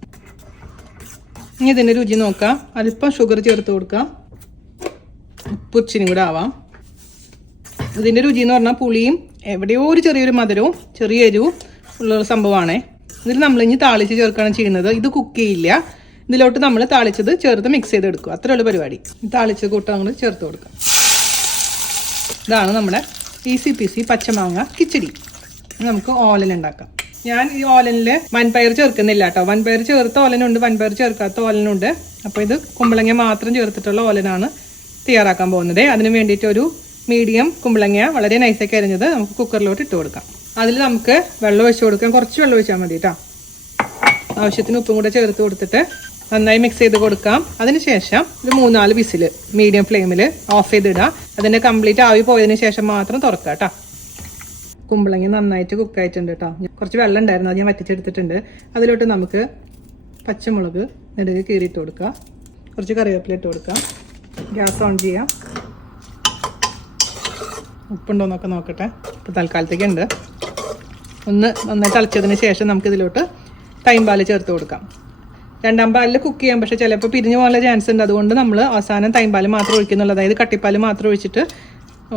ഇനി ഇതിൻ്റെ രുചി നോക്കാം. അല്പം ഷുഗർ ചേർത്ത് കൊടുക്കാം. ഉപ്പ് ഇച്ചിരി കൂടെ ആവാം. ഇതിൻ്റെ രുചി എന്ന് പറഞ്ഞാൽ പുളിയും എവിടെയോ ഒരു ചെറിയൊരു മധുരവും ചെറിയ എരിവും ഉള്ള സംഭവമാണേ. ഇതിൽ നമ്മൾ ഇനി താളിച്ച് ചേർക്കുകയാണ് ചെയ്യുന്നത്. ഇത് കുക്ക് ചെയ്യില്ല. ഇതിലോട്ട് നമ്മൾ താളിച്ചത് ചേർത്ത് മിക്സ് ചെയ്തെടുക്കുക. അത്രയുള്ള പരിപാടി. താളിച്ച് കൂട്ടങ്ങൾ ചേർത്ത് കൊടുക്കുക. ഇതാണ് നമ്മുടെ ഈസി പീസി പച്ചമാങ്ങ കിച്ചടി. നമുക്ക് ഓലൻ ഉണ്ടാക്കാം. ഞാൻ ഈ ഓലനിൽ വൻപയർ ചേർക്കുന്നില്ല കേട്ടോ. വൻപയർ ചേർത്ത ഓലനുണ്ട്, വൻപയർ ചേർക്കാത്ത ഓലനുണ്ട്. അപ്പോൾ ഇത് കുമ്പളങ്ങ മാത്രം ചേർത്തിട്ടുള്ള ഓലനാണ് തയ്യാറാക്കാൻ പോകുന്നത്. അതിന് വേണ്ടിയിട്ട് ഒരു മീഡിയം കുമ്പളങ്ങ വളരെ നൈസാക്കി അരിഞ്ഞത് നമുക്ക് കുക്കറിലോട്ട് ഇട്ട് കൊടുക്കാം. അതിൽ നമുക്ക് വെള്ളം ഒഴിച്ച് കൊടുക്കാം. കുറച്ച് വെള്ളം ഒഴിച്ചാൽ മതി കേട്ടോ. ആവശ്യത്തിന് ഉപ്പും കൂടെ ചേർത്ത് കൊടുത്തിട്ട് നന്നായി മിക്സ് ചെയ്ത് കൊടുക്കാം. അതിനുശേഷം ഒരു 3-4 വിസിൽ മീഡിയം ഫ്ലെയിമിൽ ഓഫ് ചെയ്തിടുക. അതിൻ്റെ കംപ്ലീറ്റ് ആവി പോയതിന് ശേഷം മാത്രം തുറക്കുക കേട്ടോ. കുമ്പളങ്ങ നന്നായിട്ട് കുക്കായിട്ടുണ്ട് കേട്ടോ. കുറച്ച് വെള്ളം ഉണ്ടായിരുന്നു, അത് ഞാൻ വറ്റിച്ചെടുത്തിട്ടുണ്ട്. അതിലോട്ട് നമുക്ക് പച്ചമുളക് നെടുകെ കീറിയിട്ട് കൊടുക്കുക. കുറച്ച് കറിവേപ്പില ഇട്ട് കൊടുക്കാം. ഗ്യാസ് ഓൺ ചെയ്യാം. ഉപ്പുണ്ടോയെന്നൊക്കെ നോക്കട്ടെ. ഇപ്പോൾ തൽക്കാലത്തേക്ക് ഉണ്ട്. ഒന്ന് നന്നായി തിളച്ചതിന് ശേഷം നമുക്കിതിലോട്ട് തൈം പാല് ചേർത്ത് കൊടുക്കാം. 2ാം പാലിൽ കുക്ക് ചെയ്യാം, പക്ഷേ ചിലപ്പോൾ പിരിഞ്ഞു പോകാനുള്ള ചാൻസ് ഉണ്ട്. അതുകൊണ്ട് നമ്മൾ അവസാനം തൈം പാല് മാത്രം ഒഴിക്കുന്നുള്ളൂ. അതായത് കട്ടിപ്പാൽ മാത്രം ഒഴിച്ചിട്ട്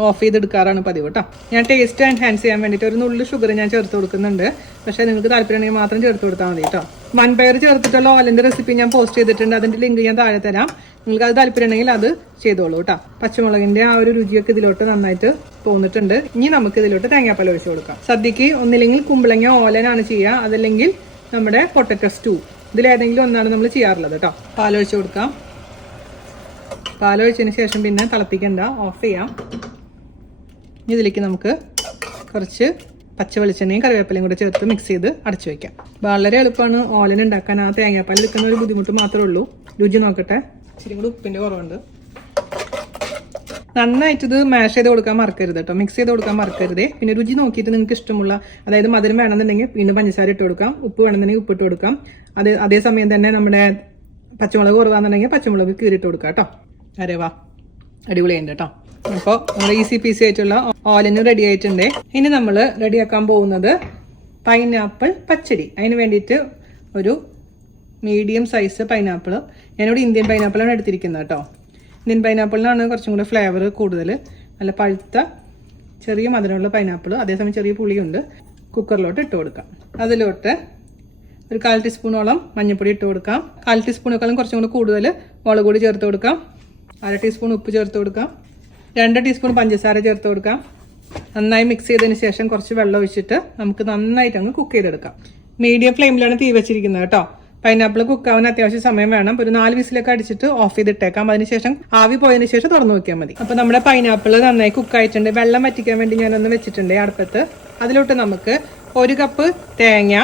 ഓഫ് ചെയ്തെടുക്കാറാണ് പതിവ് കേട്ടോ. ഞാൻ ടേസ്റ്റ് എൻഹാൻസ് ചെയ്യാൻ വേണ്ടിയിട്ട് ഒരു നുള്ളു ഷുഗർ ഞാൻ ചേർത്ത് കൊടുക്കുന്നുണ്ട്. പക്ഷേ നിങ്ങൾക്ക് താല്പര്യമുണ്ടെങ്കിൽ മാത്രം ചേർത്ത് കൊടുത്താൽ മതി കേട്ടോ. വൻപയർ ചേർത്തിട്ടുള്ള ഓലൻ്റെ റെസിപ്പി ഞാൻ പോസ്റ്റ് ചെയ്തിട്ടുണ്ട്. അതിൻ്റെ ലിങ്ക് ഞാൻ താഴെ തരാം. നിങ്ങൾക്ക് അത് താല്പര്യമുണ്ടെങ്കിൽ അത് ചെയ്തോളൂ കേട്ടോ. പച്ചമുളകിൻ്റെ ആ ഒരു രുചിയൊക്കെ ഇതിലോട്ട് നന്നായിട്ട് തോന്നിട്ടുണ്ട്. ഇനി നമുക്ക് ഇതിലോട്ട് തേങ്ങാപ്പാൽ ഒഴിച്ച് കൊടുക്കാം. സദ്യക്ക് ഒന്നില്ലെങ്കിൽ കുമ്പളങ്ങ ഓലനാണ് ചെയ്യുക, അതല്ലെങ്കിൽ നമ്മുടെ പൊട്ടറ്റോ സ്റ്റൂ. ഇതിലേതെങ്കിലും ഒന്നാണ് നമ്മൾ ചെയ്യാറുള്ളത് കേട്ടോ. പാലൊഴിച്ച് കൊടുക്കാം. പാലൊഴിച്ചതിന് ശേഷം പിന്നെ തിളപ്പിക്കണ്ട, ഓഫ് ചെയ്യാം. ഇതിലേക്ക് നമുക്ക് കുറച്ച് പച്ച വെളിച്ചെണ്ണയും കറിവേപ്പിലയും കൂടെ ചേർത്ത് മിക്സ് ചെയ്ത് അടച്ചു വയ്ക്കാം. വളരെ എളുപ്പമാണ് ഓലൻ ഉണ്ടാക്കാൻ. ആ തേങ്ങാപ്പാൽ എടുക്കുന്ന ഒരു ബുദ്ധിമുട്ട് മാത്രമേ ഉള്ളൂ. രുചി നോക്കട്ടെ. ഇച്ചിരി കൂടി ഉപ്പിൻ്റെ കുറവുണ്ട്. നന്നായിട്ട് ഇത് മാഷ് ചെയ്ത് കൊടുക്കാൻ മറക്കരുത് കേട്ടോ. മിക്സ് ചെയ്ത് കൊടുക്കാൻ മറക്കരുതേ. പിന്നെ രുചി നോക്കിയിട്ട് നിങ്ങൾക്ക് ഇഷ്ടമുള്ള, അതായത് മധുരം വേണമെന്നുണ്ടെങ്കിൽ വീണ്ടും പഞ്ചസാര ഇട്ട് കൊടുക്കാം. ഉപ്പ് വേണമെന്നുണ്ടെങ്കിൽ ഉപ്പിട്ട് കൊടുക്കാം. അതേസമയം തന്നെ നമ്മുടെ പച്ചമുളക് കുറവാണെന്നുണ്ടെങ്കിൽ പച്ചമുളക് കീറിയിട്ട് കൊടുക്കാം കേട്ടോ. അരേ വാ, അടിപൊളിയുണ്ട് കേട്ടോ. അപ്പോൾ നമ്മുടെ ഈസി പീസി ആയിട്ടുള്ള ഓലന് റെഡി ആയിട്ടുണ്ട്. ഇനി നമ്മൾ റെഡിയാക്കാൻ പോകുന്നത് പൈനാപ്പിൾ പച്ചടി. അതിന് വേണ്ടിയിട്ട് ഒരു മീഡിയം സൈസ് പൈനാപ്പിൾ, ഞാനിവിടെ ഇന്ത്യൻ പൈനാപ്പിളാണ് എടുത്തിരിക്കുന്നത് കേട്ടോ. ഇന്ത്യൻ പൈനാപ്പിളിനാണ് കുറച്ചും കൂടെ ഫ്ലേവർ കൂടുതൽ. നല്ല പഴുത്ത ചെറിയ മധുരമുള്ള പൈനാപ്പിൾ, അതേസമയം ചെറിയ പുളിയുണ്ട്. കുക്കറിലോട്ട് ഇട്ട് കൊടുക്കാം. അതിലോട്ട് ഒരു 1/4 ടീസ്പൂണോളം മഞ്ഞൾപ്പൊടി ഇട്ട് കൊടുക്കാം. 1/4 ടീസ്പൂണേക്കാളും കുറച്ചും കൂടെ കൂടുതൽ മുളക് പൊടി ചേർത്ത് കൊടുക്കാം. 1/2 ടീസ്പൂൺ ഉപ്പ് ചേർത്ത് കൊടുക്കാം. 2 ടീസ്പൂൺ പഞ്ചസാര ചേർത്ത് കൊടുക്കാം. നന്നായി മിക്സ് ചെയ്തതിന് ശേഷം കുറച്ച് വെള്ളം ഒഴിച്ചിട്ട് നമുക്ക് നന്നായിട്ട് അങ്ങ് കുക്ക് ചെയ്തെടുക്കാം. മീഡിയം ഫ്ലെയിമിലാണ് തീ വെച്ചിരിക്കുന്നത് കേട്ടോ. പൈനാപ്പിൾ കുക്കാവാൻ അത്യാവശ്യം സമയം വേണം. ഒരു 4 വിസിലൊക്കെ അടിച്ചിട്ട് ഓഫ് ചെയ്തിട്ടേക്കാം. അതിനുശേഷം ആവി പോയതിന് ശേഷം തുറന്നു നോക്കിയാൽ മതി. അപ്പോൾ നമ്മുടെ പൈനാപ്പിൾ നന്നായി കുക്കായിട്ടുണ്ട്. വെള്ളം വറ്റിക്കാൻ വേണ്ടി ഞാനൊന്ന് വെച്ചിട്ടുണ്ട് അടുപ്പത്ത്. അതിലോട്ട് നമുക്ക് 1 കപ്പ് തേങ്ങ,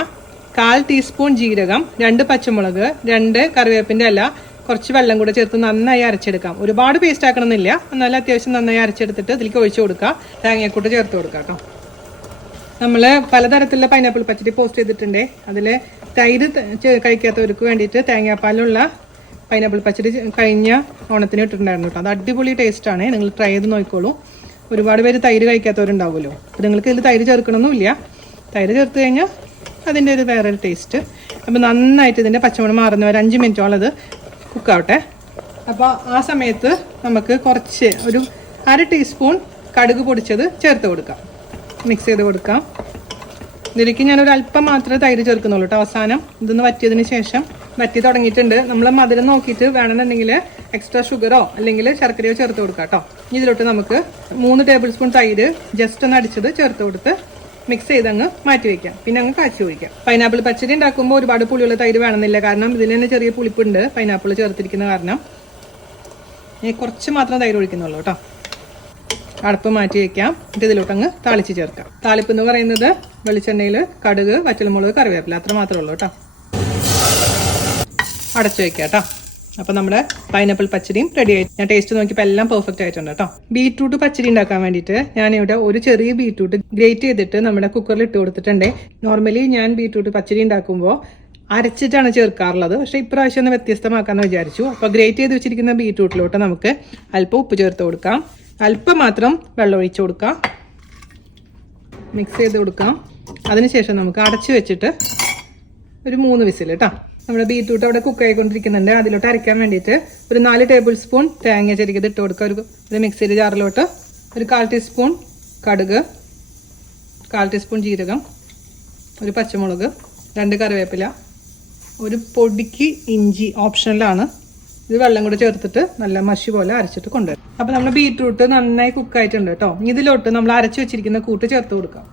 1/4 ടീസ്പൂൺ ജീരകം, 2 പച്ചമുളക്, 2 കറിവേപ്പിൻ്റെ ഇല, കുറച്ച് വെള്ളം കൂടെ ചേർത്ത് നന്നായി അരച്ചെടുക്കാം. ഒരുപാട് പേസ്റ്റ് ആക്കണമെന്നില്ല, എന്നാലും അത്യാവശ്യം നന്നായി അരച്ചെടുത്തിട്ട് ഇതിലേക്ക് ഒഴിച്ചു കൊടുക്കുക. തേങ്ങയെക്കൂട്ട് ചേർത്ത് കൊടുക്കുക കേട്ടോ. നമ്മൾ പലതരത്തിലുള്ള പൈനാപ്പിൾ പച്ചടി പോസ്റ്റ് ചെയ്തിട്ടുണ്ട്. അതിൽ തൈര് കഴിക്കാത്തവർക്ക് വേണ്ടിയിട്ട് തേങ്ങാപ്പാലുള്ള പൈനാപ്പിൾ പച്ചടി കഴിഞ്ഞ ഓണത്തിന് ഇട്ടിട്ടുണ്ടായിരുന്നു കേട്ടോ. അത് അടിപൊളി ടേസ്റ്റാണ്. നിങ്ങൾ ട്രൈ ചെയ്ത് നോക്കിക്കോളൂ. ഒരുപാട് പേര് തൈര് കഴിക്കാത്തവരുണ്ടാവുമല്ലോ. അപ്പോൾ നിങ്ങൾക്ക് ഇതിൽ തൈര് ചേർക്കണമെന്നില്ല. തൈര് ചേർത്ത് കഴിഞ്ഞാൽ അതിൻ്റെ ഒരു വേറൊരു ടേസ്റ്റ്. അപ്പോൾ നന്നായിട്ട് ഇതിൻ്റെ പച്ചമണം മാറുന്ന വരെ 5 മിനിറ്റോളം അത് കുക്കാവട്ടെ. അപ്പോൾ ആ സമയത്ത് നമുക്ക് കുറച്ച് ഒരു 1/2 ടീസ്പൂൺ കടുക് പൊടിച്ചത് ചേർത്ത് കൊടുക്കാം. മിക്സ് ചെയ്ത് കൊടുക്കാം. ഇതിലേക്ക് ഞാനൊരു അല്പം മാത്രമേ തൈര് ചേർക്കുന്നുള്ളൂ കേട്ടോ. അവസാനം ഇതൊന്ന് വറ്റിയതിന് ശേഷം, വറ്റി തുടങ്ങിയിട്ടുണ്ട്. നമ്മൾ മധുരം നോക്കിയിട്ട് വേണമെന്നുണ്ടെങ്കിൽ എക്സ്ട്രാ ഷുഗറോ അല്ലെങ്കിൽ ശർക്കരയോ ചേർത്ത് കൊടുക്കാം കേട്ടോ. ഇതിലോട്ട് നമുക്ക് 3 ടേബിൾ സ്പൂൺ തൈര് ജസ്റ്റ് ഒന്ന് അടിച്ചത് ചേർത്ത് കൊടുത്ത് മിക്സ് ചെയ്ത് അങ്ങ് മാറ്റി വയ്ക്കാം. പിന്നെ അങ്ങ് കാച്ചി ഒഴിക്കാം. പൈനാപ്പിൾ പച്ചടി ഉണ്ടാക്കുമ്പോൾ ഒരുപാട് പുളിയുള്ള തൈര് വേണമെന്നില്ല. കാരണം ഇതിൽ തന്നെ ചെറിയ പുളിപ്പുണ്ട് പൈനാപ്പിൾ ചേർത്തിരിക്കുന്ന കാരണം. കുറച്ച് മാത്രം തൈര് ഒഴിക്കുന്നുള്ളൂ കേട്ടോ. അടുപ്പ് മാറ്റി വയ്ക്കാം. എന്നിട്ട് ഇതിലോട്ട് അങ്ങ് താളിച്ച് ചേർക്കാം. താളിപ്പ് എന്ന് പറയുന്നത് വെളിച്ചെണ്ണയിൽ കടുക്, വറ്റൽമുളക്, കറിവേപ്പില, അത്ര മാത്രമേ ഉള്ളൂ കേട്ടോ. അടച്ചു വയ്ക്കാം കേട്ടോ. അപ്പോൾ നമ്മുടെ പൈനാപ്പിൾ പച്ചടിയും റെഡി ആയിട്ട്, ഞാൻ ടേസ്റ്റ് നോക്കിയപ്പോൾ എല്ലാം പെർഫെക്റ്റ് ആയിട്ടുണ്ട് കേട്ടോ. ബീറ്റ്റൂട്ട് പച്ചടി ഉണ്ടാക്കാൻ വേണ്ടിയിട്ട് ഞാനിവിടെ ഒരു ചെറിയ ബീറ്റ്റൂട്ട് ഗ്രേറ്റ് ചെയ്തിട്ട് നമ്മുടെ കുക്കറിൽ ഇട്ട് കൊടുത്തിട്ടുണ്ട്. നോർമലി ഞാൻ ബീറ്റ്റൂട്ട് പച്ചടി ഉണ്ടാക്കുമ്പോൾ അരച്ചിട്ടാണ് ചേർക്കാറുള്ളത്. പക്ഷേ ഇപ്രാവശ്യം ഒന്ന് വ്യത്യസ്തമാക്കാമെന്ന് വിചാരിച്ചു. അപ്പോൾ ഗ്രേറ്റ് ചെയ്ത് വെച്ചിരിക്കുന്ന ബീറ്റ്റൂട്ടിലോട്ട് നമുക്ക് അല്പം ഉപ്പ് ചേർത്ത് കൊടുക്കാം. അല്പം മാത്രം വെള്ളം ഒഴിച്ചു കൊടുക്കാം. മിക്സ് ചെയ്ത് കൊടുക്കാം. അതിനുശേഷം നമുക്ക് അടച്ചു വെച്ചിട്ട് ഒരു 3 വിസിൽ കേട്ടോ. നമ്മുടെ ബീറ്റ്റൂട്ട് അവിടെ കുക്ക് ആയിക്കൊണ്ടിരിക്കുന്നുണ്ട്. അതിലോട്ട് അരയ്ക്കാൻ വേണ്ടിയിട്ട് ഒരു 4 ടേബിൾ സ്പൂൺ തേങ്ങ ചെറുക്കിയത് ഇട്ട് കൊടുക്കുക. ഒരു മിക്സിയുടെ ജാറിലോട്ട് ഒരു 1/4 ടീസ്പൂൺ കടുക്, 1/4 ടീസ്പൂൺ ജീരകം, ഒരു പച്ചമുളക്, 2 കറിവേപ്പില, ഒരു പൊടിക്ക് ഇഞ്ചി ഓപ്ഷണലാണ്. ഇത് വെള്ളം കൂടെ ചേർത്തിട്ട് നല്ല മഷി പോലെ അരച്ചിട്ട് കൊണ്ടുവരും. അപ്പോൾ നമ്മുടെ ബീറ്റ്റൂട്ട് നന്നായി കുക്കായിട്ടുണ്ട് കേട്ടോ. ഇതിലോട്ട് നമ്മൾ അരച്ച് വെച്ചിരിക്കുന്ന കൂട്ട് ചേർത്ത് കൊടുക്കാം.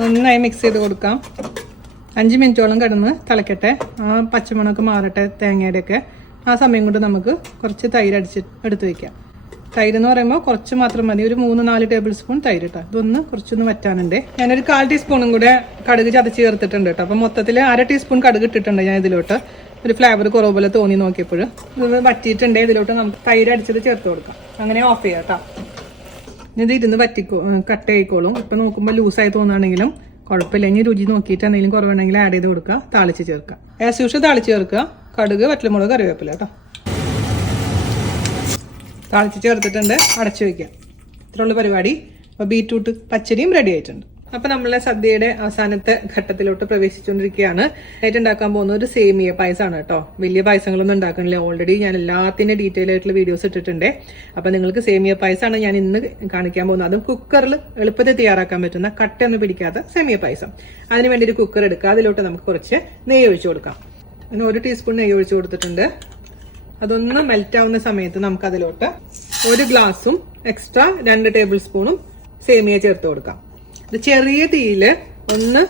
നന്നായി മിക്സ് ചെയ്ത് കൊടുക്കാം. 5 മിനിറ്റോളം കിടന്ന് തിളക്കട്ടെ, ആ പച്ചമണമൊക്കെ മാറട്ടെ തേങ്ങയുടെയൊക്കെ. ആ സമയം കൊണ്ട് നമുക്ക് കുറച്ച് തൈര് എടുത്ത് വയ്ക്കാം. തൈര് എന്ന് പറയുമ്പോൾ കുറച്ച് മാത്രം മതി, ഒരു 3-4 ടേബിൾ സ്പൂൺ തൈര് കേട്ടോ. ഇതൊന്ന് കുറച്ചൊന്ന് വറ്റാനുണ്ട്. ഞാനൊരു 1/4 ടീസ്പൂണും കൂടെ കടുക് ചതച്ച് ചേർത്തിട്ടുണ്ട് കേട്ടോ. അപ്പം മൊത്തത്തിൽ 1/2 ടീസ്പൂൺ കടുക് ഇട്ടിട്ടുണ്ട് ഞാൻ ഇതിലോട്ട്. ഒരു ഫ്ലേവർ കുറവ് പോലെ തോന്നി നോക്കിയപ്പോൾ ഇത് വറ്റിയിട്ടുണ്ട്. ഇതിലോട്ട് നമുക്ക് തൈര് അടിച്ചത് ചേർത്ത് കൊടുക്കാം. അങ്ങനെ ഓഫ് ചെയ്യാം കേട്ടോ. ഇത് ഇരുന്ന് കട്ട് ആയിക്കോളും. ഇപ്പം നോക്കുമ്പോൾ ലൂസായി തോന്നുകയാണെങ്കിലും കുഴപ്പമില്ല. ഇനി രുചി നോക്കിയിട്ട് എന്തെങ്കിലും കുറവുണ്ടെങ്കിൽ ആഡ് ചെയ്ത് കൊടുക്കുക. താളിച്ച് ചേർക്കുക. ആസ് യൂഷ്വൽ താളിച്ച് ചേർക്കുക. കടുക്, വറ്റൽമുളക്, കറിവേപ്പില കേട്ടോ. താളിച്ച് ചേർത്തിട്ടുണ്ട്. അടച്ചു വയ്ക്കാം. ഇത്രയുള്ള പരിപാടി. അപ്പോൾ ബീറ്റ്റൂട്ട് പച്ചടിയും റെഡി ആയിട്ടുണ്ട്. അപ്പോൾ നമ്മളെ സദ്യയുടെ അവസാനത്തെ ഘട്ടത്തിലോട്ട് പ്രവേശിച്ചുകൊണ്ടിരിക്കുകയാണ്. ആയിട്ട് ഉണ്ടാക്കാൻ പോകുന്നത് ഒരു സേമിയ പായസമാണ് കേട്ടോ. വലിയ പായസങ്ങളൊന്നും ഉണ്ടാക്കണില്ല. ഓൾറെഡി ഞാൻ എല്ലാത്തിൻ്റെ ഡീറ്റെയിൽ ആയിട്ടുള്ള വീഡിയോസ് ഇട്ടിട്ടുണ്ട്. അപ്പോൾ നിങ്ങൾക്ക് സേമിയ പായസമാണ് ഞാൻ ഇന്ന് കാണിക്കാൻ പോകുന്നത്. അതും കുക്കറിൽ എളുപ്പത്തിൽ തയ്യാറാക്കാൻ പറ്റുന്ന കട്ടയൊന്നും പിടിക്കാത്ത സേമിയ പായസം. അതിന് വേണ്ടി ഒരു കുക്കർ എടുക്കുക. അതിലോട്ട് നമുക്ക് കുറച്ച് നെയ്യ് ഒഴിച്ചു കൊടുക്കാം. അങ്ങനെ 1 ടീസ്പൂൺ നെയ്യ് ഒഴിച്ചു കൊടുത്തിട്ടുണ്ട്. അതൊന്ന് മെൽറ്റ് ആവുന്ന സമയത്ത് നമുക്ക് അതിലോട്ട് 1 ഗ്ലാസും എക്സ്ട്രാ 2 ടേബിൾ സ്പൂണും സേമിയ ചേർത്ത് കൊടുക്കാം. ഇത് ചെറിയ തീയിൽ ഒന്ന്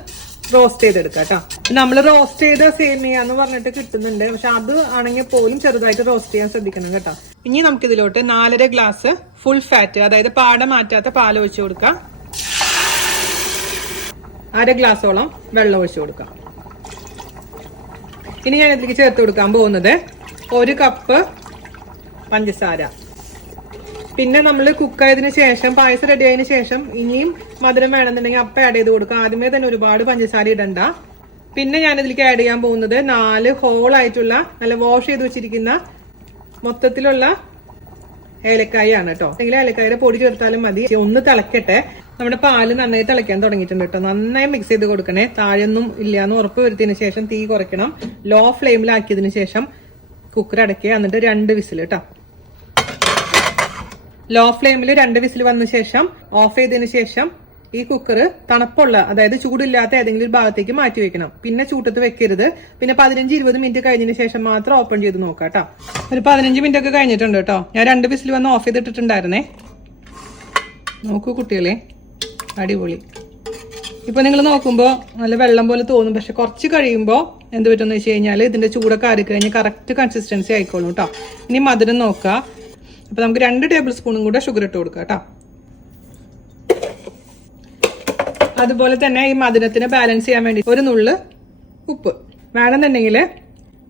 റോസ്റ്റ് ചെയ്തെടുക്കാം കേട്ടോ. നമ്മൾ റോസ്റ്റ് ചെയ്ത സേമിയ എന്ന് പറഞ്ഞിട്ട് കിട്ടുന്നുണ്ട്, പക്ഷെ അത് ആണെങ്കിൽ പോലും ചെറുതായിട്ട് റോസ്റ്റ് ചെയ്യാൻ ശ്രദ്ധിക്കണം കേട്ടോ. ഇനി നമുക്ക് ഇതിലോട്ട് 4.5 ഗ്ലാസ് ഫുൾ ഫാറ്റ്, അതായത് പാട മാറ്റാത്ത പാൽ ഒഴിച്ചു കൊടുക്കാം. 1/2 ഗ്ലാസോളം വെള്ളം ഒഴിച്ചു കൊടുക്കാം. ഇനി ഞാൻ ഇതിലേക്ക് ചേർത്ത് കൊടുക്കാൻ പോകുന്നത് 1 കപ്പ് പഞ്ചസാര. പിന്നെ നമ്മൾ കുക്കായതിനു ശേഷം, പായസം റെഡി ആയതിനു ശേഷം ഇനിയും മധുരം വേണമെന്നുണ്ടെങ്കിൽ അപ്പം ആഡ് ചെയ്ത് കൊടുക്കാം. ആദ്യമേ തന്നെ ഒരുപാട് പഞ്ചസാര ഇടണ്ട. പിന്നെ ഞാൻ ഇതിലേക്ക് ആഡ് ചെയ്യാൻ പോകുന്നത് 4 ഹോളായിട്ടുള്ള നല്ല വാഷ് ചെയ്ത് വെച്ചിരിക്കുന്ന മൊത്തത്തിലുള്ള ഏലക്കായാണ് കേട്ടോ. അല്ലെങ്കിൽ ഏലക്കായുടെ പൊടി ചേർത്താലും മതി. ഒന്ന് തിളക്കട്ടെ. നമ്മുടെ പാല് നന്നായി തിളയ്ക്കാൻ തുടങ്ങിയിട്ടുണ്ട് കേട്ടോ. നന്നായി മിക്സ് ചെയ്ത് കൊടുക്കണേ. താഴെയൊന്നും ഇല്ലാന്ന് ഉറപ്പ് വരുത്തിയതിനു ശേഷം തീ കുറയ്ക്കണം. ലോ ഫ്ലെയിമിലാക്കിയതിനു ശേഷം കുക്കർ അടയ്ക്കുക. എന്നിട്ട് 2 വിസിൽ കേട്ടോ. ലോ ഫ്ലെയിമിൽ 2 വിസിൽ വന്ന ശേഷം ഓഫ് ചെയ്തതിനു ശേഷം ഈ കുക്കർ തണുപ്പുള്ള, അതായത് ചൂടില്ലാത്ത ഏതെങ്കിലും ഒരു ഭാഗത്തേക്ക് മാറ്റി വെക്കണം. പിന്നെ ചൂട്ടത്ത് വെക്കരുത്. പിന്നെ 15-20 മിനിറ്റ് കഴിഞ്ഞതിന് ശേഷം മാത്രം ഓപ്പൺ ചെയ്ത് നോക്കാം കേട്ടോ. ഒരു 15 മിനിറ്റ് ഒക്കെ കഴിഞ്ഞിട്ടുണ്ട് കേട്ടോ. ഞാൻ 2 വിസിൽ വന്ന് ഓഫ് ചെയ്തിട്ടിട്ടുണ്ടായിരുന്നേ. നോക്കൂ കുട്ടികളെ, അടിപൊളി. ഇപ്പൊ നിങ്ങൾ നോക്കുമ്പോൾ നല്ല വെള്ളം പോലെ തോന്നും, പക്ഷെ കുറച്ച് കഴിയുമ്പോൾ എന്ത് പറ്റുമെന്ന് വെച്ച് കഴിഞ്ഞാൽ ഇതിന്റെ ചൂടൊക്കെ ആറി കഴിഞ്ഞ് കറക്റ്റ് കൺസിസ്റ്റൻസി ആയിക്കോളും കേട്ടോ. ഇനി മധുരം നോക്കുക. അപ്പൊ നമുക്ക് 2 ടേബിൾ സ്പൂണും കൂടെ ഷുഗർ ഇട്ട് കൊടുക്കാം കേട്ടോ. അതുപോലെ തന്നെ ഈ മധുരത്തിന് ബാലൻസ് ചെയ്യാൻ വേണ്ടി 1 നുള്ള് ഉപ്പ് വേണമെന്നുണ്ടെങ്കിൽ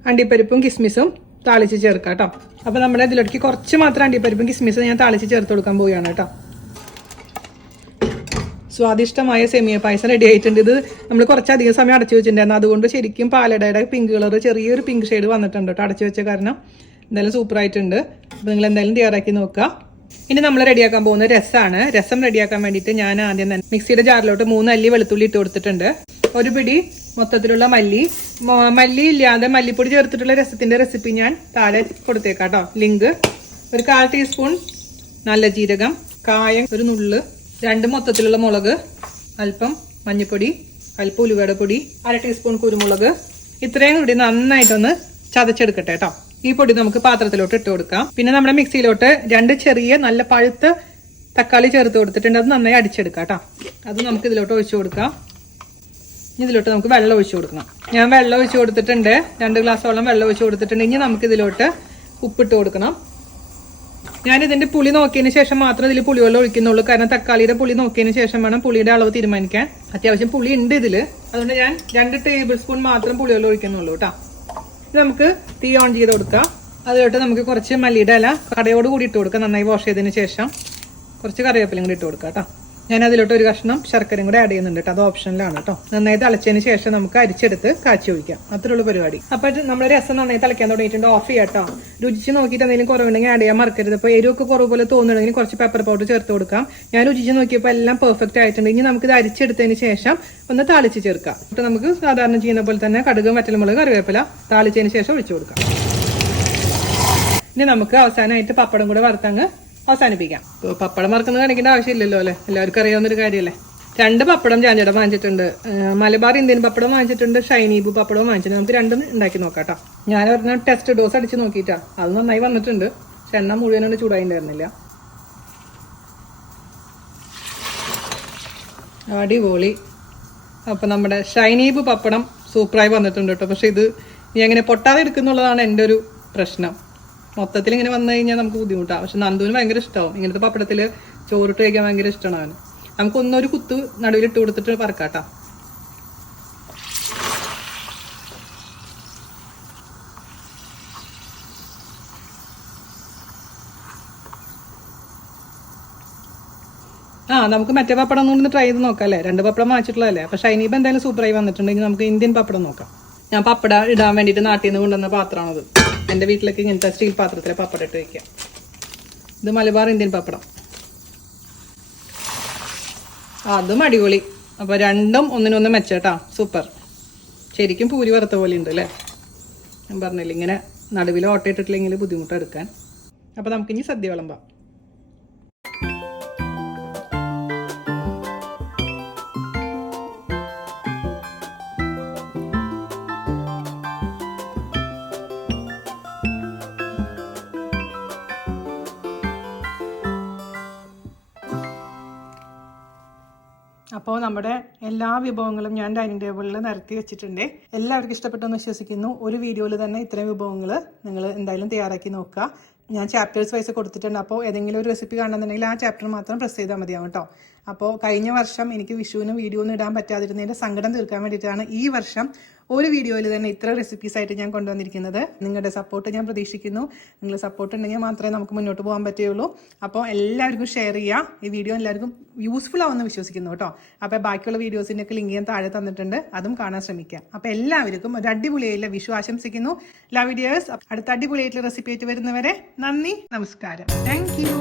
അണ്ടിപ്പരിപ്പും കിസ്മിസും താളിച്ച് ചേർക്കാം കേട്ടോ. അപ്പൊ നമ്മുടെ ഇതിലേക്ക് കുറച്ച് മാത്രം അണ്ടിപ്പരിപ്പും കിസ്മിസും ഞാൻ താളിച്ച് ചേർത്ത് കൊടുക്കാൻ പോവുകയാണ് കേട്ടോ. സ്വാദിഷ്ടമായ സേമിയ പായസം റെഡി ആയിട്ടുണ്ട്. ഇത് നമ്മൾ കുറച്ചധികം സമയം അടച്ചു വെച്ചിട്ടുണ്ടായിരുന്നു. അതുകൊണ്ട് ശരിക്കും പാലടയുടെ പിങ്ക് കളർ, ചെറിയൊരു പിങ്ക് ഷെയ്ഡ് വന്നിട്ടുണ്ട് കേട്ടോ അടച്ചു വെച്ച കാരണം. എന്തായാലും സൂപ്പർ ആയിട്ടുണ്ട്. അപ്പോൾ നിങ്ങൾ എന്തായാലും തയ്യാറാക്കി നോക്കുക. ഇനി നമ്മൾ റെഡിയാക്കാൻ പോകുന്നത് രസമാണ്. രസം റെഡിയാക്കാൻ വേണ്ടിയിട്ട് ഞാൻ ആദ്യം തന്നെ മിക്സിയുടെ ജാറിലോട്ട് 3 അല്ലി വെളുത്തുള്ളി ഇട്ട് കൊടുത്തിട്ടുണ്ട്. 1 പിടി മൊത്തത്തിലുള്ള മല്ലി ഇല്ലാതെ മല്ലിപ്പൊടി ചേർത്തിട്ടുള്ള രസത്തിന്റെ റെസിപ്പി ഞാൻ താഴെ കൊടുത്തേക്കാം കേട്ടോ, ലിങ്ക്. ഒരു 1/4 ടീസ്പൂൺ നല്ല ജീരകം, കായം 1 നുള്ള്, 2 മൊത്തത്തിലുള്ള മുളക്, അല്പം മഞ്ഞൾപ്പൊടി, അല്പം ഉലുവയുടെ പൊടി, 1/2 ടീസ്പൂൺ കുരുമുളക്. ഇത്രയും കൂടി നന്നായിട്ടൊന്ന് ചതച്ചെടുക്കട്ടെ കേട്ടോ. ഈ പൊടി നമുക്ക് പാത്രത്തിലോട്ട് ഇട്ട് കൊടുക്കാം. പിന്നെ നമ്മുടെ മിക്സിയിലോട്ട് 2 ചെറിയ നല്ല പഴുത്ത തക്കാളി ചേർത്ത് കൊടുത്തിട്ടുണ്ട്. അത് നന്നായി അടിച്ചെടുക്കാം കേട്ടോ. അത് നമുക്ക് ഇതിലോട്ട് ഒഴിച്ചു കൊടുക്കാം. ഇതിലോട്ട് നമുക്ക് വെള്ളം ഒഴിച്ചു കൊടുക്കണം. ഞാൻ വെള്ളം ഒഴിച്ചു കൊടുത്തിട്ടുണ്ട്. 2 ഗ്ലാസോളം വെള്ളം ഒഴിച്ചു കൊടുത്തിട്ടുണ്ട്. ഇനി നമുക്ക് ഇതിലോട്ട് ഉപ്പിട്ട് കൊടുക്കണം. ഞാൻ ഇതിന്റെ പുളി നോക്കിയതിന് ശേഷം മാത്രം ഇതിൽ പുളിവെള്ളം ഒഴിക്കുന്നുള്ളൂ. കാരണം തക്കാളിയുടെ പുളി നോക്കിയതിന് ശേഷം വേണം പുളിയുടെ അളവ് തീരുമാനിക്കാൻ. അത്യാവശ്യം പുളി ഉണ്ട് ഇതില്. അതുകൊണ്ട് ഞാൻ 2 ടേബിൾ സ്പൂൺ മാത്രം പുളിവെള്ളം ഒഴിക്കുന്നുള്ളൂ കേട്ടോ. ഇത് നമുക്ക് തീ ഓൺ ചെയ്ത് കൊടുക്കാം. അതിലോട്ട് നമുക്ക് കുറച്ച് മല്ലിയുടെ ഇല കടയോട് കൂടി ഇട്ട് കൊടുക്കാം. നന്നായി വാഷ് ചെയ്തതിന് ശേഷം കുറച്ച് കറിവേപ്പിലയും കൂടി ഇട്ട് കൊടുക്കാം കേട്ടോ. ഞാൻ അതിലോട്ട് 1 കഷ്ണം ശർക്കരയും കൂടെ ആഡ് ചെയ്യുന്നുണ്ട് കേട്ടോ. അത് ഓപ്ഷനിലാണ് കേട്ടോ. നന്നായി തിളച്ചതിന് ശേഷം നമുക്ക് അരിച്ചെടുത്ത് കാച്ചി ഒഴിക്കാം. അത്രയുള്ള പരിപാടി. അപ്പോൾ നമ്മൾ രസം നന്നായി തിളയ്ക്കാൻ തുടങ്ങിയിട്ടുണ്ട്. ഓഫ് ചെയ്യാം കേട്ടോ. രുചിച്ച് നോക്കിയിട്ട് എന്തെങ്കിലും കുറവുണ്ടെങ്കിൽ ആഡ് ചെയ്യാൻ മറക്കരുത്. അപ്പോൾ എരിവൊക്കെ കുറവ് പോലെ തോന്നുന്നുണ്ടെങ്കിൽ കുറച്ച് പെപ്പർ പൗഡർ ചേർത്ത് കൊടുക്കാം. ഞാൻ രുചിച്ച് നോക്കിയപ്പോൾ എല്ലാം പെർഫെക്റ്റ് ആയിട്ടുണ്ട്. ഇനി നമുക്ക് ഇത് അരിച്ചെടുത്തതിന് ശേഷം ഒന്ന് താളിച്ച് ചേർക്കാം. എന്നിട്ട് നമുക്ക് സാധാരണ ചെയ്യുന്ന പോലെ തന്നെ കടുക്, വറ്റൽമുളക്, കറിവേപ്പില താളിച്ചതിന് ശേഷം ഒഴിച്ചു കൊടുക്കാം. ഇനി നമുക്ക് അവസാനമായിട്ട് പപ്പടം കൂടെ വറുത്തങ്ങ് അവസാനിപ്പിക്കാം. പപ്പടം വറുക്കുന്നത് കാണിക്കേണ്ട ആവശ്യമില്ലല്ലോ അല്ലേ, എല്ലാവർക്കും അറിയാവുന്നൊരു കാര്യമല്ലേ. 2 പപ്പടം ചാഞ്ചടം വാങ്ങിച്ചിട്ടുണ്ട്, മലബാർ ഇന്ത്യൻ പപ്പടം വാങ്ങിച്ചിട്ടുണ്ട്, ഷൈനീബു പപ്പടവും വാങ്ങിച്ചിട്ടുണ്ട്. നമുക്ക് രണ്ടും ഉണ്ടാക്കി നോക്കാം കേട്ടോ. ഞാൻ ഒരെണ്ണം ടെസ്റ്റ് ഡോസ് അടിച്ച് നോക്കിയിട്ടാ, അത് നന്നായി വന്നിട്ടുണ്ട്. പക്ഷെ എണ്ണ മുഴുവനോട് ചൂടായിട്ടുണ്ടായിരുന്നില്ല. അടിപൊളി. അപ്പം നമ്മുടെ ഷൈനീബു പപ്പടം സൂപ്പറായി വന്നിട്ടുണ്ട് കേട്ടോ. പക്ഷെ ഇത് നീ എങ്ങനെ പൊട്ടാതെ എടുക്കുന്നുള്ളതാണ് എൻ്റെ ഒരു പ്രശ്നം. മൊത്തത്തിൽ ഇങ്ങനെ വന്നു കഴിഞ്ഞാൽ നമുക്ക് ബുദ്ധിമുട്ടാണ്. പക്ഷെ നന്ദുവിന് ഭയങ്കര ഇഷ്ടമാവും ഇങ്ങനത്തെ പപ്പടത്തിൽ ചോറിട്ട് കഴിക്കാൻ ഭയങ്കര ഇഷ്ടമാണ് അവന്. നമുക്കൊന്നൊരു കുത്ത് നടുവിലിട്ട് കൊടുത്തിട്ട് പറക്കാട്ടോ. നമുക്ക് മറ്റേ പപ്പടം ഒന്നും ട്രൈ ചെയ്ത് നോക്കാം അല്ലേ. 2 പപ്പടം വാങ്ങിച്ചിട്ടുള്ളതല്ലേ. അപ്പോൾ ഷൈനീബ് എന്തായാലും സൂപ്പറായി വന്നിട്ടുണ്ടെങ്കിൽ നമുക്ക് ഇന്ത്യൻ പപ്പടം നോക്കാം. ഞാൻ പപ്പട ഇടാൻ വേണ്ടിയിട്ട് നാട്ടിൽ നിന്ന് കൊണ്ടുവന്ന പാത്രമാണത്. എൻ്റെ വീട്ടിലേക്ക് ഇങ്ങനത്തെ സ്റ്റീൽ പാത്രത്തിലെ പപ്പടം ഇട്ട് വയ്ക്കാം. ഇത് മലബാർ ഇന്ത്യൻ പപ്പടം, അതും അടിപൊളി. അപ്പോൾ രണ്ടും ഒന്നിനൊന്ന് മെച്ചേട്ടാ, സൂപ്പർ. ശരിക്കും പൂരി വറുത്ത പോലെ ഉണ്ട് അല്ലേ. ഞാൻ പറഞ്ഞില്ല ഇങ്ങനെ നടുവിൽ ഓട്ടയിട്ടിട്ടില്ലെങ്കിൽ ബുദ്ധിമുട്ടെടുക്കാൻ. അപ്പോൾ നമുക്കിനി സദ്യ വിളമ്പാം. അപ്പോൾ നമ്മുടെ എല്ലാ വിഭവങ്ങളും ഞാൻ ഡൈനിങ് ടേബിളിൽ നിരത്തി വെച്ചിട്ടുണ്ട്. എല്ലാവർക്കും ഇഷ്ടപ്പെട്ടെന്ന് വിശ്വസിക്കുന്നു. ഒരു വീഡിയോയിൽ തന്നെ ഇത്രയും വിഭവങ്ങൾ നിങ്ങൾ എന്തായാലും തയ്യാറാക്കി നോക്കുക. ഞാൻ ചാപ്റ്റേഴ്സ് വൈസ് കൊടുത്തിട്ടുണ്ട്. അപ്പോൾ ഏതെങ്കിലും ഒരു റെസിപ്പി കാണുന്നുണ്ടെങ്കിൽ ആ ചാപ്റ്റർ മാത്രം പ്രസ് ചെയ്താൽ മതിയാവും കേട്ടോ. അപ്പോൾ കഴിഞ്ഞ വർഷം എനിക്ക് വിഷുവിന് വീഡിയോ ഒന്നും ഇടാൻ പറ്റാതിരുന്നതിൻ്റെ സങ്കടം തീർക്കാൻ വേണ്ടിയിട്ടാണ് ഈ വർഷം ഒരു വീഡിയോയിൽ തന്നെ ഇത്ര റെസിപ്പീസ് ആയിട്ട് ഞാൻ കൊണ്ടുവന്നിരിക്കുന്നത്. നിങ്ങളുടെ സപ്പോർട്ട് ഞാൻ പ്രതീക്ഷിക്കുന്നു. നിങ്ങൾ സപ്പോർട്ട് ഉണ്ടെങ്കിൽ മാത്രമേ നമുക്ക് മുന്നോട്ട് പോകാൻ പറ്റുകയുള്ളൂ. അപ്പോൾ എല്ലാവർക്കും ഷെയർ ചെയ്യുക. ഈ വീഡിയോ എല്ലാവർക്കും യൂസ്ഫുൾ ആവുമെന്ന് വിശ്വസിക്കുന്നു കേട്ടോ. അപ്പോൾ ബാക്കിയുള്ള വീഡിയോസിൻ്റെ ഒക്കെ ലിങ്ക് ഞാൻ താഴെ തന്നിട്ടുണ്ട്, അതും കാണാൻ ശ്രമിക്കുക. അപ്പോൾ എല്ലാവർക്കും ഒരു അടിപൊളിയായിട്ടുള്ള വിഷു ആശംസിക്കുന്നു. Love videos. അടുത്ത അടിപൊളിയായിട്ടുള്ള റെസിപ്പി ആയിട്ട് വരുന്നവരെ നന്ദി, നമസ്കാരം. Thank you.